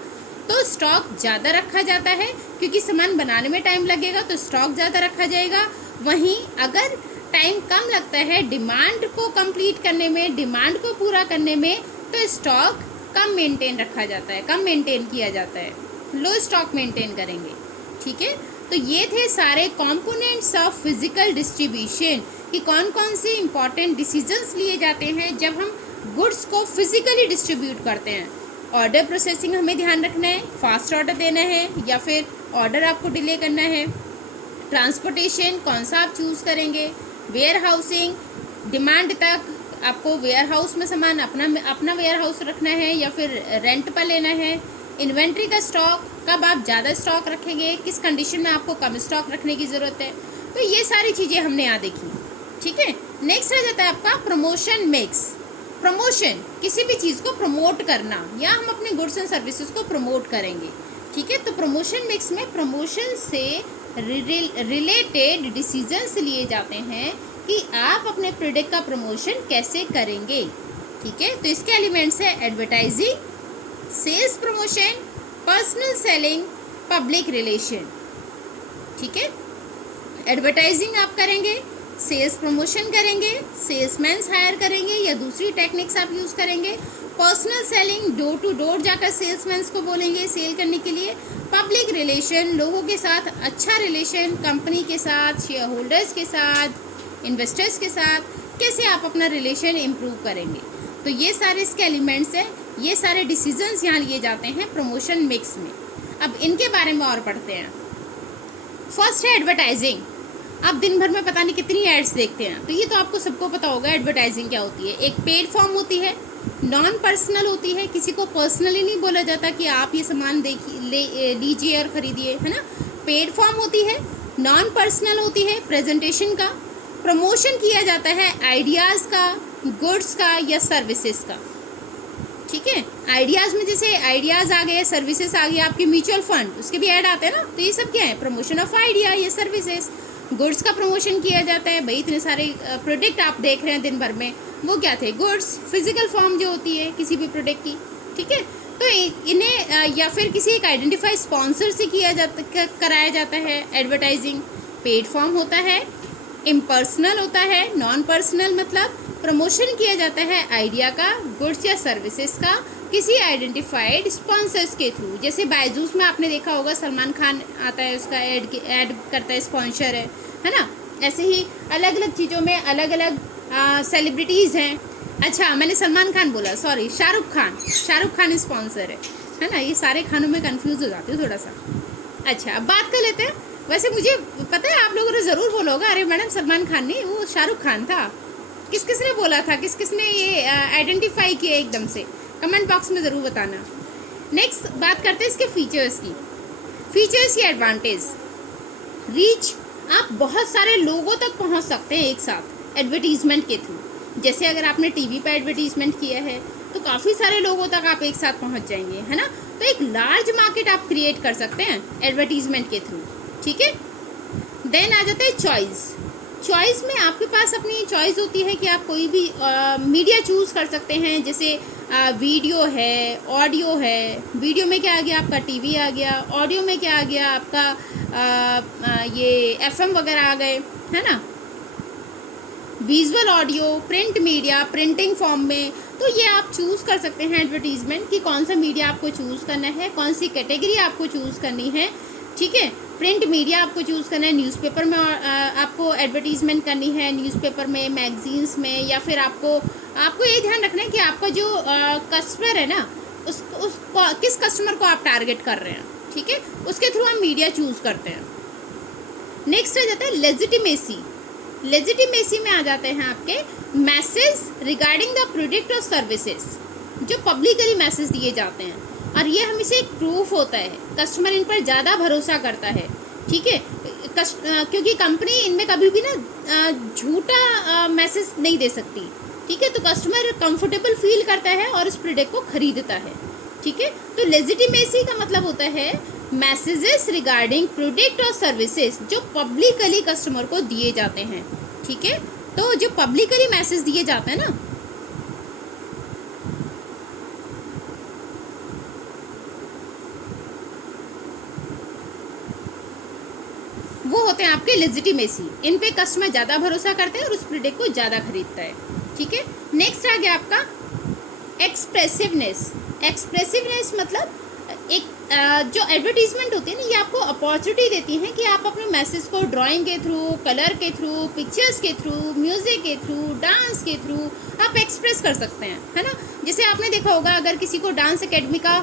तो स्टॉक ज़्यादा रखा जाता है, क्योंकि सामान बनाने में टाइम लगेगा तो स्टॉक ज़्यादा रखा जाएगा। वहीं अगर टाइम कम लगता है डिमांड को कंप्लीट करने में, डिमांड को पूरा करने में, तो स्टॉक कम मेंटेन रखा जाता है, कम मेंटेन किया जाता है, लो स्टॉक मेंटेन करेंगे, ठीक है। तो ये थे सारे कंपोनेंट्स ऑफ फिजिकल डिस्ट्रीब्यूशन कि कौन कौन से इंपॉर्टेंट डिसीजंस लिए जाते हैं जब हम गुड्स को फिजिकली डिस्ट्रीब्यूट करते हैं। ऑर्डर प्रोसेसिंग हमें ध्यान रखना है, फास्ट ऑर्डर देना है या फिर ऑर्डर आपको डिले करना है, ट्रांसपोर्टेशन कौन सा आप चूज़ करेंगे, वेयर हाउसिंग, डिमांड तक आपको वेयर हाउस में सामान अपना वेयर हाउस रखना है या फिर रेंट पर लेना है, इन्वेंट्री का स्टॉक, कब आप ज़्यादा स्टॉक रखेंगे, किस कंडीशन में आपको कम स्टॉक रखने की ज़रूरत है। तो ये सारी चीज़ें हमने यहाँ देखी, ठीक है। नेक्स्ट आ जाता है आपका प्रमोशन मिक्स। प्रमोशन, किसी भी चीज़ को प्रमोट करना, या हम अपने गुड्स एंड सर्विसेज को प्रमोट करेंगे, ठीक है। तो प्रमोशन मिक्स में प्रमोशन से रिलेटेड डिसीजंस लिए जाते हैं कि आप अपने प्रोडक्ट का प्रमोशन कैसे करेंगे, ठीक है। तो इसके एलिमेंट्स है advertising, sales promotion, personal selling, public relation, ठीक है। एडवर्टाइजिंग आप करेंगे, सेल्स प्रमोशन करेंगे, सेल्समैन्स हायर करेंगे या दूसरी टेक्निक्स आप यूज़ करेंगे, personal selling, door to door जाकर सेल्समैन्स को बोलेंगे सेल करने के लिए, पब्लिक रिलेशन, लोगों के साथ अच्छा रिलेशन, कंपनी के साथ, शेयर होल्डर्स के साथ, इन्वेस्टर्स के साथ कैसे आप अपना रिलेशन इम्प्रूव करेंगे। तो ये सारे इसके एलिमेंट्स हैं, ये सारे डिसीजंस यहाँ लिए जाते हैं प्रमोशन मिक्स में। अब इनके बारे में और पढ़ते हैं। फर्स्ट है एडवर्टाइजिंग। आप दिन भर में पता नहीं कितनी एड्स देखते हैं, तो ये तो आपको सबको पता होगा एडवर्टाइजिंग क्या होती है। एक पेड फॉर्म होती है, नॉन पर्सनल होती है, किसी को पर्सनली नहीं बोला जाता कि आप ये सामान लीजिए और ख़रीदिए, है ना। पेड फॉर्म होती है, नॉन पर्सनल होती है, प्रेजेंटेशन का, प्रमोशन किया जाता है आइडियाज़ का, गुड्स का या सर्विसेज का, ठीक है। आइडियाज़ में जैसे आइडियाज़ आ गए, सर्विसेज आ गया, आपके म्यूचुअल फंड उसके भी ऐड आते हैं ना, तो ये सब क्या है, प्रमोशन ऑफ आइडिया या सर्विसेज। गुड्स का प्रमोशन किया जाता है, भाई इतने सारे प्रोडक्ट आप देख रहे हैं दिन भर में, वो क्या थे, गुड्स, फिजिकल फॉर्म जो होती है किसी भी प्रोडक्ट की, ठीक है। तो इन्हें या फिर किसी एक आइडेंटिफाई स्पॉन्सर से कराया जाता है एडवर्टाइजिंग। पेड फॉर्म होता है, इम्पर्सनल होता है, नॉन पर्सनल मतलब प्रमोशन किया जाता है आइडिया का, गुड्स या सर्विसेज का किसी आइडेंटिफाइड स्पॉन्सर्स के थ्रू। जैसे बायजूस में आपने देखा होगा सलमान खान आता है, उसका ऐड करता है, स्पॉन्सर है ना। ऐसे ही अलग अलग चीज़ों में अलग अलग सेलिब्रिटीज़ हैं। अच्छा मैंने सलमान खान बोला, सॉरी, शाहरुख खान स्पॉन्सर है ना। ये सारे खानों में कंफ्यूज हो जाती हूँ थोड़ा सा। अच्छा अब बात कर लेते हैं। वैसे मुझे पता है आप लोगों ने ज़रूर बोला होगा, अरे मैडम सलमान खान नहीं, वो शाहरुख खान था। किसने बोला था, किसने ये आइडेंटिफाई किया एकदम से, कमेंट बॉक्स में ज़रूर बताना। नेक्स्ट बात करते हैं इसके फीचर्स की। फीचर्स या एडवांटेज, रीच, आप बहुत सारे लोगों तक पहुंच सकते हैं एक साथ एडवर्टीजमेंट के थ्रू। जैसे अगर आपने टीवी पर एडवर्टीजमेंट किया है तो काफ़ी सारे लोगों तक आप एक साथ पहुंच जाएंगे, है ना। तो एक लार्ज मार्केट आप क्रिएट कर सकते हैं एडवर्टीजमेंट के थ्रू, ठीक है। देन आ जाता है चॉइस। चॉइस में आपके पास अपनी चॉइस होती है कि आप कोई भी मीडिया चूज़ कर सकते हैं, जैसे वीडियो है, ऑडियो है। वीडियो में क्या आ गया आपका, टीवी आ गया। ऑडियो में क्या आ गया आपका ये एफएम वगैरह आ गए, है ना। Visual audio, print media, printing form में। तो ये आप चूज़ कर सकते हैं एडवर्टीज़मेंट कि कौन सा मीडिया आपको चूज़ करना है, कौन सी कैटेगरी आपको चूज़ करनी है, ठीक है। प्रिंट मीडिया आपको चूज़ करना है, न्यूज़पेपर में आपको एडवर्टीज़मेंट करनी है, न्यूज़पेपर में, मैगजीन्स में, या फिर आपको ये ध्यान रखना है कि आपका जो कस्टमर है ना, उसको किस कस्टमर को आप टारगेट कर रहे हैं, ठीक है, उसके थ्रू हम मीडिया चूज़ करते हैं। नेक्स्ट आ जाता है लेजिटिमेसी। लेजिटिमेसी में आ जाते हैं आपके मैसेज रिगार्डिंग द प्रोडक्ट और सर्विसेज, जो पब्लिकली मैसेज दिए जाते हैं, और ये हमेशा एक प्रूफ होता है, कस्टमर इन पर ज़्यादा भरोसा करता है, ठीक है। क्योंकि कंपनी इनमें कभी भी ना झूठा मैसेज नहीं दे सकती, ठीक है। तो कस्टमर कंफर्टेबल फील करता है और उस प्रोडक्ट को खरीदता है, ठीक है। तो लेजिटिमेसी का मतलब होता है मैसेजेस रिगार्डिंग प्रोडक्ट और सर्विसेज जो पब्लिकली कस्टमर को दिए जाते हैं, ठीक है। तो जो पब्लिकली मैसेज दिए जाते हैं ना, वो होते हैं आपके लेजिटिमेसी। इन पे कस्टमर ज़्यादा भरोसा करते हैं और उस प्रोडक्ट को ज़्यादा खरीदता है, ठीक है। नेक्स्ट आ गया आपका एक्सप्रेसिवनेस। एक्सप्रेसिवनेस मतलब एक जो एडवर्टीजमेंट होती है ना, ये आपको अपॉर्चुनिटी देती है कि आप अपने मैसेज को ड्राइंग के थ्रू, कलर के थ्रू, पिक्चर्स के थ्रू, म्यूज़िक के थ्रू, डांस के थ्रू आप एक्सप्रेस कर सकते हैं, है ना। जैसे आपने देखा होगा, अगर किसी को डांस एकेडमी का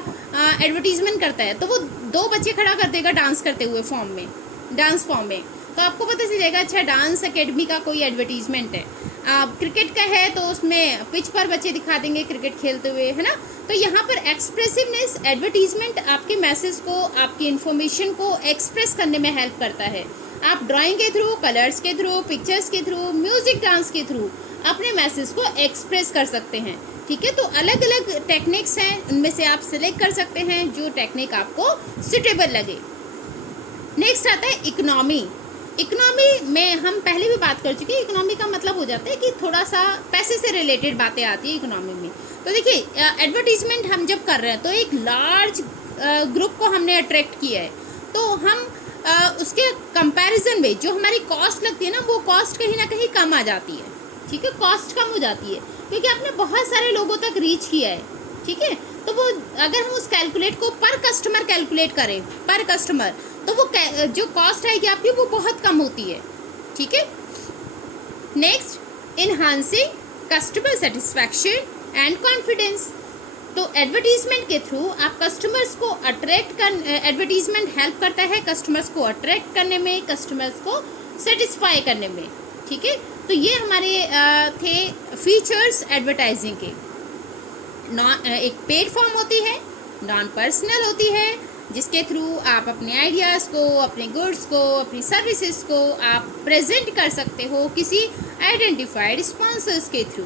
एडवर्टीजमेंट करता है तो वो 2 बच्चे खड़ा कर देगा डांस करते हुए डांस फॉर्म में, तो आपको पता चल जाएगा अच्छा डांस एकेडमी का कोई एडवर्टीजमेंट है। क्रिकेट का है तो उसमें पिच पर बच्चे दिखा देंगे क्रिकेट खेलते हुए, है ना। तो यहाँ पर एक्सप्रेसिवनेस एडवर्टीजमेंट आपके मैसेज को, आपकी इन्फॉर्मेशन को एक्सप्रेस करने में हेल्प करता है। आप ड्राइंग के थ्रू, कलर्स के थ्रू, पिक्चर्स के थ्रू, म्यूजिक, डांस के थ्रू अपने मैसेज को एक्सप्रेस कर सकते हैं, ठीक है। तो अलग अलग टेक्निक्स हैं, उनमें से आप सिलेक्ट कर सकते हैं जो टेक्निक आपको सुटेबल लगे। नेक्स्ट आता है इकोनॉमी। इकोनॉमी में हम पहले भी बात कर चुके हैं। इकोनॉमी का मतलब हो जाता है कि थोड़ा सा पैसे से रिलेटेड बातें आती है इकोनॉमी में। तो देखिए, एडवर्टीजमेंट हम जब कर रहे हैं तो एक लार्ज ग्रुप को हमने अट्रैक्ट किया है, तो हम उसके कंपैरिजन में जो हमारी कॉस्ट लगती है ना, वो कॉस्ट कहीं ना कहीं कम आ जाती है, ठीक है। कॉस्ट कम हो जाती है क्योंकि आपने बहुत सारे लोगों तक रीच किया है, ठीक है। तो वो अगर हम उस कैलकुलेट को पर कस्टमर कैलकुलेट करें, पर कस्टमर, तो वो जो कॉस्ट आएगी आपकी वो बहुत कम होती है, ठीक है। Next, enhancing customer satisfaction and confidence. तो एडवर्टीजमेंट के थ्रू आप कस्टमर्स को अट्रैक्ट एडवर्टीजमेंट हेल्प करता है कस्टमर्स को अट्रैक्ट करने में, कस्टमर्स को सेटिस्फाई करने में, ठीक है। तो ये हमारे थे फीचर्स एडवर्टाइजिंग के। एक पेड फॉर्म होती है, नॉन पर्सनल होती है, जिसके थ्रू आप अपने आइडियाज़ को, अपने गुड्स को, अपनी सर्विसेज को आप प्रेजेंट कर सकते हो किसी आइडेंटिफाइड स्पॉन्सर्स के through.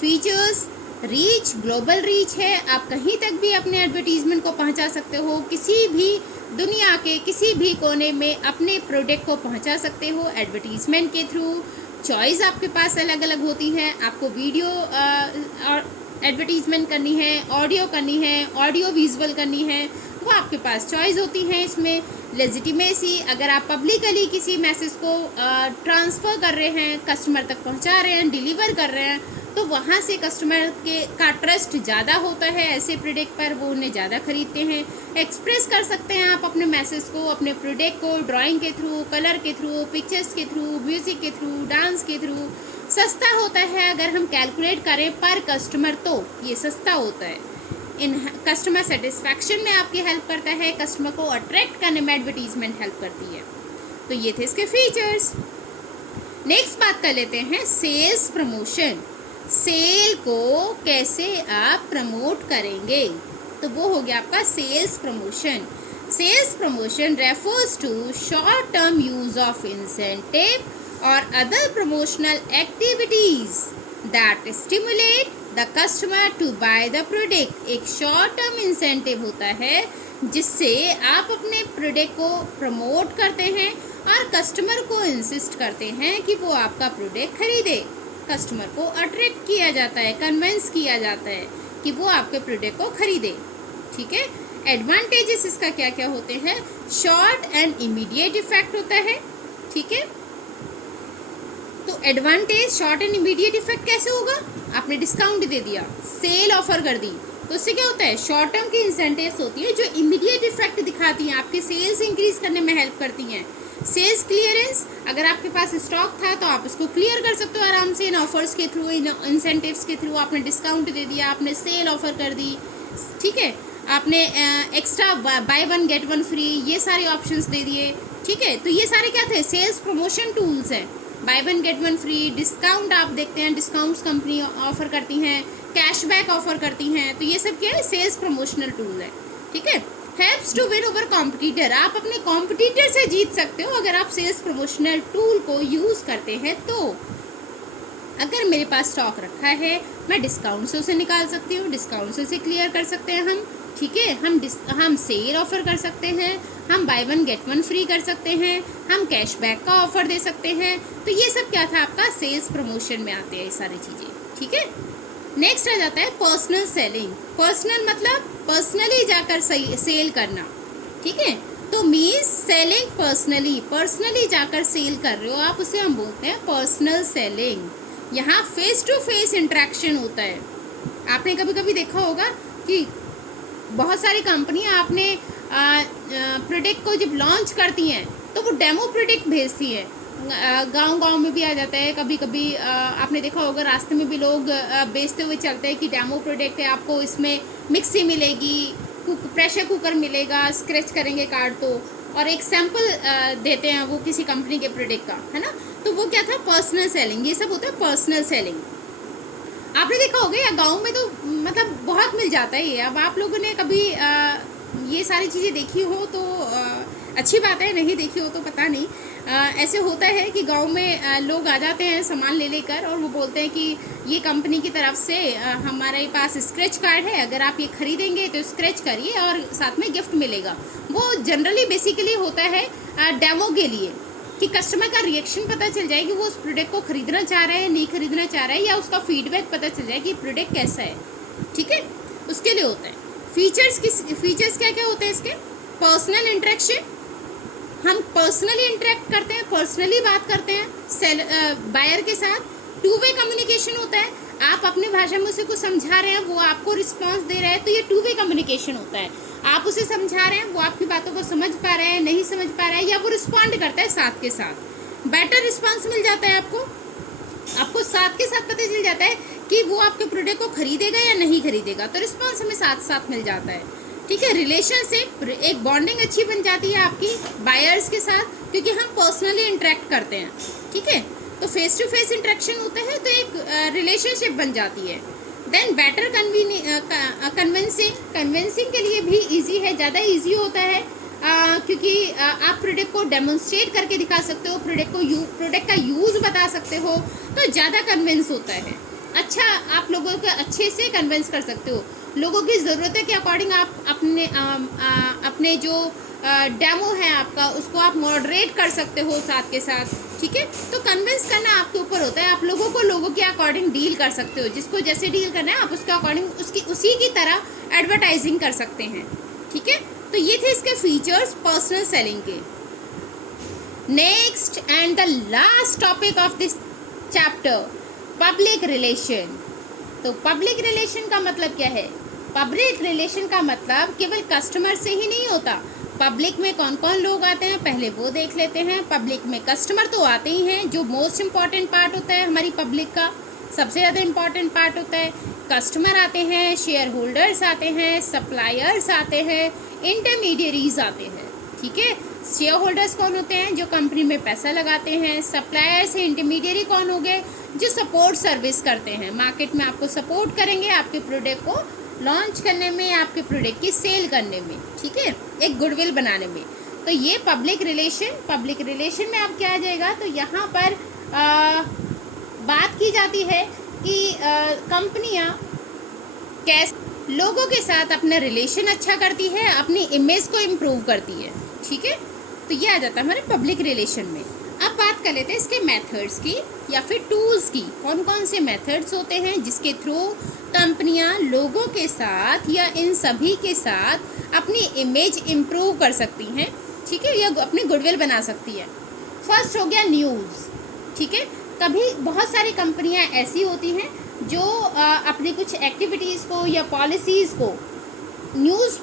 Features, reach, global reach है, आप कहीं तक भी अपने एडवर्टीजमेंट को पहुंचा सकते हो, किसी भी दुनिया के किसी भी कोने में अपने प्रोडक्ट को पहुंचा सकते हो एडवर्टीजमेंट के थ्रू। चॉइस आपके पास अलग अलग होती है, आपको वीडियो और एडवर्टीजमेंट करनी है, ऑडियो करनी है, ऑडियो विजुअल करनी है, वो आपके पास चॉइस होती है। इसमें लेजिटिमेसी, अगर आप पब्लिकली किसी मैसेज को ट्रांसफ़र कर रहे हैं, कस्टमर तक पहुंचा रहे हैं, डिलीवर कर रहे हैं, तो वहाँ से कस्टमर का ट्रस्ट ज़्यादा होता है ऐसे प्रोडक्ट पर, वो उन्हें ज़्यादा खरीदते हैं। एक्सप्रेस कर सकते हैं आप अपने मैसेज को, अपने प्रोडक्ट को ड्राइंग के थ्रू, कलर के थ्रू, पिक्चर्स के थ्रू, म्यूज़िक के थ्रू, डांस के थ्रू। सस्ता होता है अगर हम कैलकुलेट करें पर कस्टमर, तो ये सस्ता होता है। इन कस्टमर सेटिस्फैक्शन में आपकी हेल्प करता है, कस्टमर को अट्रैक्ट करने में एडवर्टीजमेंट हेल्प करती है। तो ये थे इसके फीचर्स। नेक्स्ट बात कर लेते हैं सेल्स प्रमोशन। सेल को कैसे आप प्रमोट करेंगे, तो वो हो गया आपका sales promotion. Sales promotion refers to short term use of incentive or other promotional activities that stimulate the customer to buy the product। एक शॉर्ट टर्म इंसेंटिव होता है जिससे आप अपने प्रोडक्ट को प्रमोट करते हैं और कस्टमर को इंसिस्ट करते हैं कि वो आपका प्रोडक्ट खरीदे। कस्टमर को अट्रैक्ट किया जाता है, कन्विंस किया जाता है कि वो आपके प्रोडक्ट को खरीदे। ठीक है। एडवांटेजेस इसका क्या क्या होते हैं? शॉर्ट एंड इमीडिएट इफेक्ट होता है। ठीक है। तो advantage short and immediate effect कैसे होगा? आपने डिस्काउंट दे दिया, सेल ऑफर कर दी, तो उससे क्या होता है? शॉर्ट टर्म की इंसेंटिव्स होती है जो इमीडिएट इफेक्ट दिखाती हैं, आपकी सेल्स इंक्रीज करने में हेल्प करती हैं। सेल्स क्लियरेंस, अगर आपके पास स्टॉक था तो आप उसको क्लियर कर सकते हो आराम से इन ऑफर्स के थ्रू, इन इंसेंटिव्स के थ्रू। आपने डिस्काउंट दे दिया, आपने सेल ऑफर कर दी। ठीक है। आपने extra by one get one free, ये सारे ऑप्शंस दे दिए। ठीक है। तो ये सारे क्या थे? सेल्स प्रमोशन टूल्स हैं। By one get one free, discount आप देखते हैं, डिस्काउंट्स कंपनी ऑफर करती हैं, कैशबैक ऑफर करती हैं। तो ये सब क्या है? सेल्स प्रमोशनल टूल है। ठीक है। Helps to win over competitor, आप अपने कॉम्पिटिटर से जीत सकते हो अगर आप सेल्स प्रमोशनल टूल को यूज़ करते हैं। तो अगर मेरे पास स्टॉक रखा है, मैं डिस्काउंट से उसे निकाल सकती हूँ, डिस्काउंट से उसे क्लियर कर सकते हैं हम। ठीक है। हम सेल ऑफर कर सकते हैं, हम by one get one free कर सकते हैं, हम कैशबैक का ऑफर दे सकते हैं। तो ये सब क्या था? आपका सेल्स प्रमोशन में आते हैं ये सारी चीज़ें। ठीक है। नेक्स्ट आ जाता है पर्सनल सेलिंग। पर्सनल मतलब पर्सनली जाकर सेल करना। ठीक है। तो मीन्स सेलिंग पर्सनली, पर्सनली जाकर सेल कर रहे हो आप, उसे हम बोलते हैं पर्सनल सेलिंग। यहाँ फेस टू फेस इंटरेक्शन होता है। आपने कभी कभी देखा होगा कि बहुत सारी कंपनियां आपने प्रोडक्ट को जब लॉन्च करती हैं तो वो डेमो प्रोडक्ट भेजती है। गांव में भी आ जाता है कभी कभी। आपने देखा होगा रास्ते में भी लोग बेचते हुए चलते हैं कि डेमो प्रोडक्ट है, आपको इसमें मिक्सी मिलेगी, प्रेशर कुकर मिलेगा, स्क्रैच करेंगे कार्ड तो, और एक सैंपल देते हैं वो किसी कंपनी के प्रोडक्ट का, है ना। तो वो क्या था? Personal selling. ये सब होता है पर्सनल सेलिंग। आपने देखा होगा या गांव में तो मतलब बहुत मिल जाता है ये। अब आप लोगों ने कभी ये सारी चीज़ें देखी हो तो अच्छी बात है, नहीं देखी हो तो पता नहीं। ऐसे होता है कि गांव में लोग आ जाते हैं सामान ले लेकर और वो बोलते हैं कि ये कंपनी की तरफ से हमारे पास स्क्रैच कार्ड है, अगर आप ये खरीदेंगे तो स्क्रैच करिए और साथ में गिफ्ट मिलेगा। वो जनरली बेसिकली होता है डेमो के लिए, कि कस्टमर का रिएक्शन पता चल जाए कि वो उस प्रोडक्ट को खरीदना चाह रहा है, नहीं खरीदना चाह रहा है, या उसका फीडबैक पता चल जाए कि प्रोडक्ट कैसा है। ठीक है। उसके लिए होता है। फीचर्स क्या क्या होते हैं इसके? पर्सनल इंटरेक्शन, हम पर्सनली इंटरेक्ट करते हैं, पर्सनली बात करते हैं बायर के साथ। टू वे कम्युनिकेशन होता है, आप अपनी भाषा में उसे कुछ समझा रहे हैं, वो आपको रिस्पॉन्स दे रहा है, तो ये टू वे कम्युनिकेशन होता है। आप उसे समझा रहे हैं, वो आपकी बातों को समझ पा रहा है, नहीं समझ पा रहा है, या वो रिस्पॉन्ड करता है साथ के साथ। बेटर रिस्पॉन्स मिल जाता है आपको साथ के साथ पता चल जाता है कि वो आपके प्रोडक्ट को खरीदेगा या नहीं खरीदेगा, तो रिस्पॉन्स हमें साथ साथ मिल जाता है। ठीक है। रिलेशनशिप, एक बॉन्डिंग अच्छी बन जाती है आपकी बायर्स के साथ, क्योंकि हम पर्सनली इंटरेक्ट करते हैं। ठीक है। तो फेस टू फेस इंटरेक्शन होता है तो एक रिलेशनशिप बन जाती है। देन बेटर कन्विंसिंग के लिए भी इजी है, ज़्यादा इजी होता है क्योंकि आप प्रोडक्ट को डेमोन्स्ट्रेट करके दिखा सकते हो, प्रोडक्ट का यूज़ बता सकते हो, तो ज़्यादा कन्विंस होता है। अच्छा, आप लोगों को अच्छे से कन्विंस कर सकते हो। लोगों की ज़रूरत है के अकॉर्डिंग आप अपने जो डेमो है आपका, उसको आप मॉडरेट कर सकते हो साथ के साथ। ठीक है। तो कन्विंस करना आपके ऊपर होता है। आप लोगों के अकॉर्डिंग डील कर सकते हो, जिसको जैसे डील करना है आप उसके अकॉर्डिंग उसी की तरह एडवर्टाइजिंग कर सकते हैं। ठीक है। तो ये थे इसके फीचर्स पर्सनल सेलिंग के। Next and the last topic of this chapter, public relation. तो पब्लिक रिलेशन का मतलब क्या है? पब्लिक रिलेशन का मतलब केवल कस्टमर से ही नहीं होता। पब्लिक में कौन कौन लोग आते हैं पहले वो देख लेते हैं। पब्लिक में कस्टमर तो आते ही हैं, जो मोस्ट इम्पॉर्टेंट पार्ट होता है हमारी पब्लिक का, सबसे ज़्यादा इम्पॉर्टेंट पार्ट होता है। कस्टमर आते हैं, शेयर होल्डर्स आते हैं, सप्लायर्स आते हैं, इंटरमीडियरीज आते हैं। ठीक है। शेयर होल्डर्स कौन होते हैं? जो कंपनी में पैसा लगाते हैं। सप्लायर्स से इंटरमीडियरी कौन हो गए? जो सपोर्ट सर्विस करते हैं, मार्केट में आपको सपोर्ट करेंगे आपके प्रोडक्ट को लॉन्च करने में, आपके प्रोडक्ट की सेल करने में। ठीक है। एक गुडविल बनाने में। तो ये पब्लिक रिलेशन में आप क्या आ जाएगा? तो यहाँ पर बात की जाती है कि कंपनियाँ कैसे लोगों के साथ अपना रिलेशन अच्छा करती है, अपनी इमेज को इम्प्रूव करती है। ठीक है। तो ये आ जाता है हमारे पब्लिक रिलेशन में। अब बात कर लेते हैं इसके मेथड्स की या फिर टूल्स की। कौन कौन से मेथड्स होते हैं जिसके थ्रू कंपनियां लोगों के साथ या इन सभी के साथ अपनी इमेज इम्प्रूव कर सकती हैं, ठीक है, या अपनी गुडविल बना सकती है। फर्स्ट हो गया न्यूज़, ठीक है। कभी बहुत सारी कंपनियां ऐसी होती हैं जो अपनी कुछ एक्टिविटीज़ को या पॉलिसीज़ को न्यूज़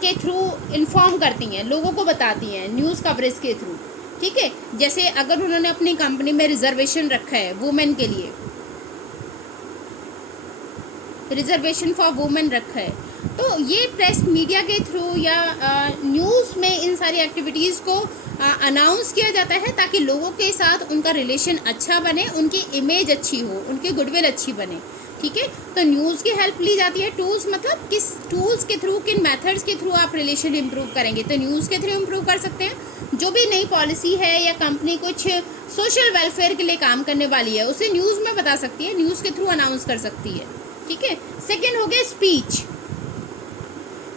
के थ्रू इन्फॉर्म करती हैं, लोगों को बताती हैं न्यूज़ कवरेज के थ्रू, ठीक है। जैसे अगर उन्होंने अपनी कंपनी में रिजर्वेशन रखा है वुमेन के लिए, रिजर्वेशन फॉर वुमेन रखा है, तो ये प्रेस मीडिया के थ्रू या न्यूज़ में इन सारी एक्टिविटीज़ को अनाउंस किया जाता है ताकि लोगों के साथ उनका रिलेशन अच्छा बने, उनकी इमेज अच्छी हो, उनकी गुडविल अच्छी बने, ठीक है। तो न्यूज़ की हेल्प ली जाती है। टूल्स मतलब किस टूल्स के थ्रू, किन मेथड्स के थ्रू आप रिलेशन इम्प्रूव करेंगे, तो न्यूज़ के थ्रू इम्प्रूव कर सकते हैं। जो भी नई पॉलिसी है या कंपनी कुछ सोशल वेलफेयर के लिए काम करने वाली है उसे न्यूज़ में बता सकती है, न्यूज़ के थ्रू अनाउंस कर सकती है, ठीक है। सेकेंड हो गया स्पीच।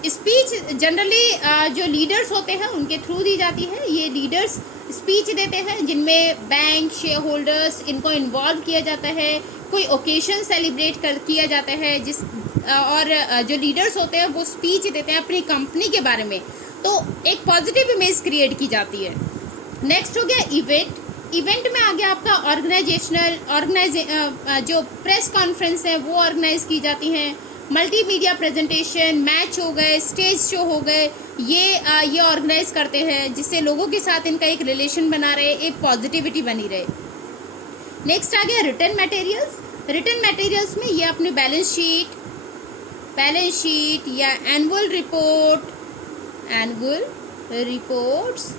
स्पीच जनरली जो लीडर्स होते हैं उनके थ्रू दी जाती है। ये लीडर्स स्पीच देते हैं जिनमें बैंक, शेयर होल्डर्स, इनको इन्वॉल्व किया जाता है, कोई ओकेजन सेलिब्रेट किया जाता है और जो लीडर्स होते हैं वो स्पीच देते हैं अपनी कंपनी के बारे में, तो एक पॉजिटिव इमेज क्रिएट की जाती है। नेक्स्ट हो गया इवेंट। इवेंट में आ गया आपका जो प्रेस कॉन्फ्रेंस है वो ऑर्गेनाइज की जाती हैं, मल्टीमीडिया प्रेजेंटेशन, मैच हो गए, स्टेज शो हो गए, ये ऑर्गेनाइज करते हैं जिससे लोगों के साथ इनका एक रिलेशन बना रहे, एक पॉजिटिविटी बनी रहे। नेक्स्ट आ गया रिटन मटेरियल्स। रिटन मटेरियल्स में ये अपनी बैलेंस शीट या एनुअल रिपोर्ट्स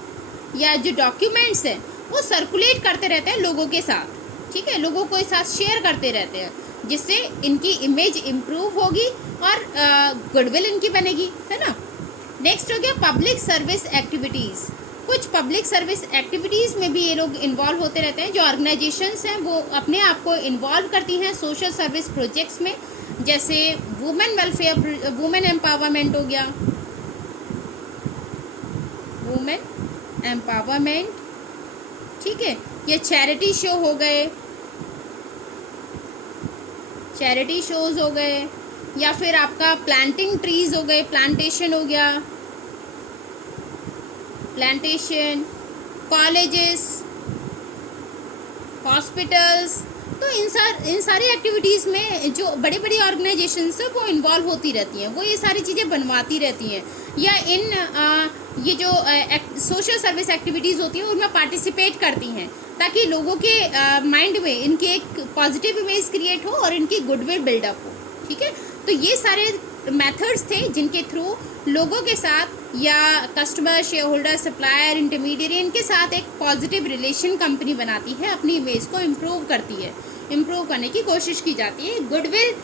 या जो डॉक्यूमेंट्स हैं वो सर्कुलेट करते रहते हैं लोगों के साथ, ठीक है, लोगों के साथ शेयर करते रहते हैं जिससे इनकी इमेज इम्प्रूव होगी और गुडविल इनकी बनेगी, है ना। नेक्स्ट हो गया पब्लिक सर्विस एक्टिविटीज़। कुछ पब्लिक सर्विस एक्टिविटीज़ में भी ये लोग इन्वॉल्व होते रहते हैं। जो ऑर्गेनाइजेशंस हैं वो अपने आप को इन्वॉल्व करती हैं सोशल सर्विस प्रोजेक्ट्स में, जैसे वुमेन वेलफेयर, वुमेन एम्पावरमेंट हो गया, वुमेन एम्पावरमेंट, ठीक है, ये चैरिटी शो हो गए, चैरिटी शोज हो गए, या फिर आपका प्लांटिंग ट्रीज हो गए, प्लांटेशन हो गया, प्लांटेशन, कॉलेजेस, हॉस्पिटल्स। तो इन सारी एक्टिविटीज़ में जो बड़ी बड़ी ऑर्गेनाइजेशंस हैं वो इन्वॉल्व होती रहती हैं, वो ये सारी चीज़ें बनवाती रहती हैं, या ये जो सोशल सर्विस एक्टिविटीज़ होती हैं उनमें पार्टिसिपेट करती हैं ताकि लोगों के माइंड में इनकी एक पॉजिटिव इमेज क्रिएट हो और इनकी गुडविल बिल्डअप हो, ठीक है। तो ये सारे मेथड्स थे जिनके थ्रू लोगों के साथ या customer, share holder, supplier, intermediate, इनके साथ एक पॉजिटिव रिलेशन कंपनी बनाती है, अपनी इमेज को इम्प्रूव करती है, इम्प्रूव करने की कोशिश की जाती है, गुडविल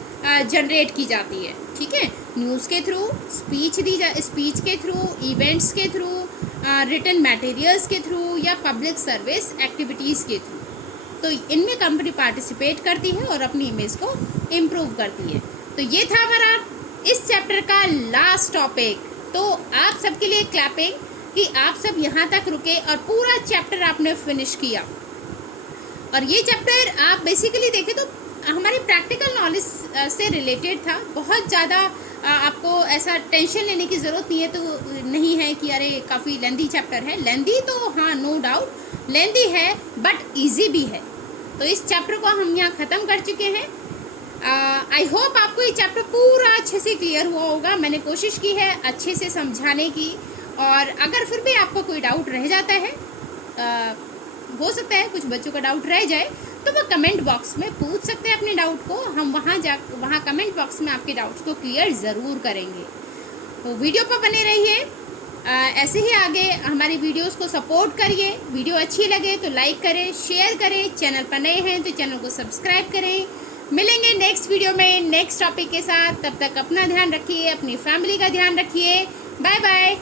जनरेट की जाती है, ठीक है। न्यूज़ के थ्रू, स्पीच के थ्रू, इवेंट्स के थ्रू, रिटन मटेरियल्स के थ्रू या पब्लिक सर्विस एक्टिविटीज़ के थ्रू, तो इनमें कंपनी पार्टिसिपेट करती है और अपनी इमेज को इम्प्रूव करती है। तो ये था हमारा इस चैप्टर का लास्ट टॉपिक। तो आप सबके लिए क्लैपिंग कि आप सब यहाँ तक रुके और पूरा चैप्टर आपने फिनिश किया। और ये चैप्टर आप बेसिकली देखें तो हमारी प्रैक्टिकल नॉलेज से रिलेटेड था। बहुत ज़्यादा आपको ऐसा टेंशन लेने की ज़रूरत नहीं है कि अरे काफ़ी लेंदी चैप्टर है। लेंदी तो हाँ, नो डाउट लेंदी है, बट इजी भी है। तो इस चैप्टर को हम यहाँ ख़त्म कर चुके हैं। आई होप आपको ये चैप्टर पूरा अच्छे से क्लियर हुआ होगा। मैंने कोशिश की है अच्छे से समझाने की, और अगर फिर भी आपको कोई डाउट रह जाता है, हो सकता है कुछ बच्चों का डाउट रह जाए, तो वो कमेंट बॉक्स में पूछ सकते हैं अपने डाउट को। हम वहाँ कमेंट बॉक्स में आपके डाउट्स को क्लियर ज़रूर करेंगे। तो वीडियो पर बने रहिए, ऐसे ही आगे हमारी वीडियोस को सपोर्ट करिए। वीडियो अच्छी लगे तो लाइक करें, शेयर करें, चैनल पर नए हैं तो चैनल को सब्सक्राइब करें। मिलेंगे नेक्स्ट वीडियो में नेक्स्ट टॉपिक के साथ। तब तक अपना ध्यान रखिए, अपनी फैमिली का ध्यान रखिए। Bye bye.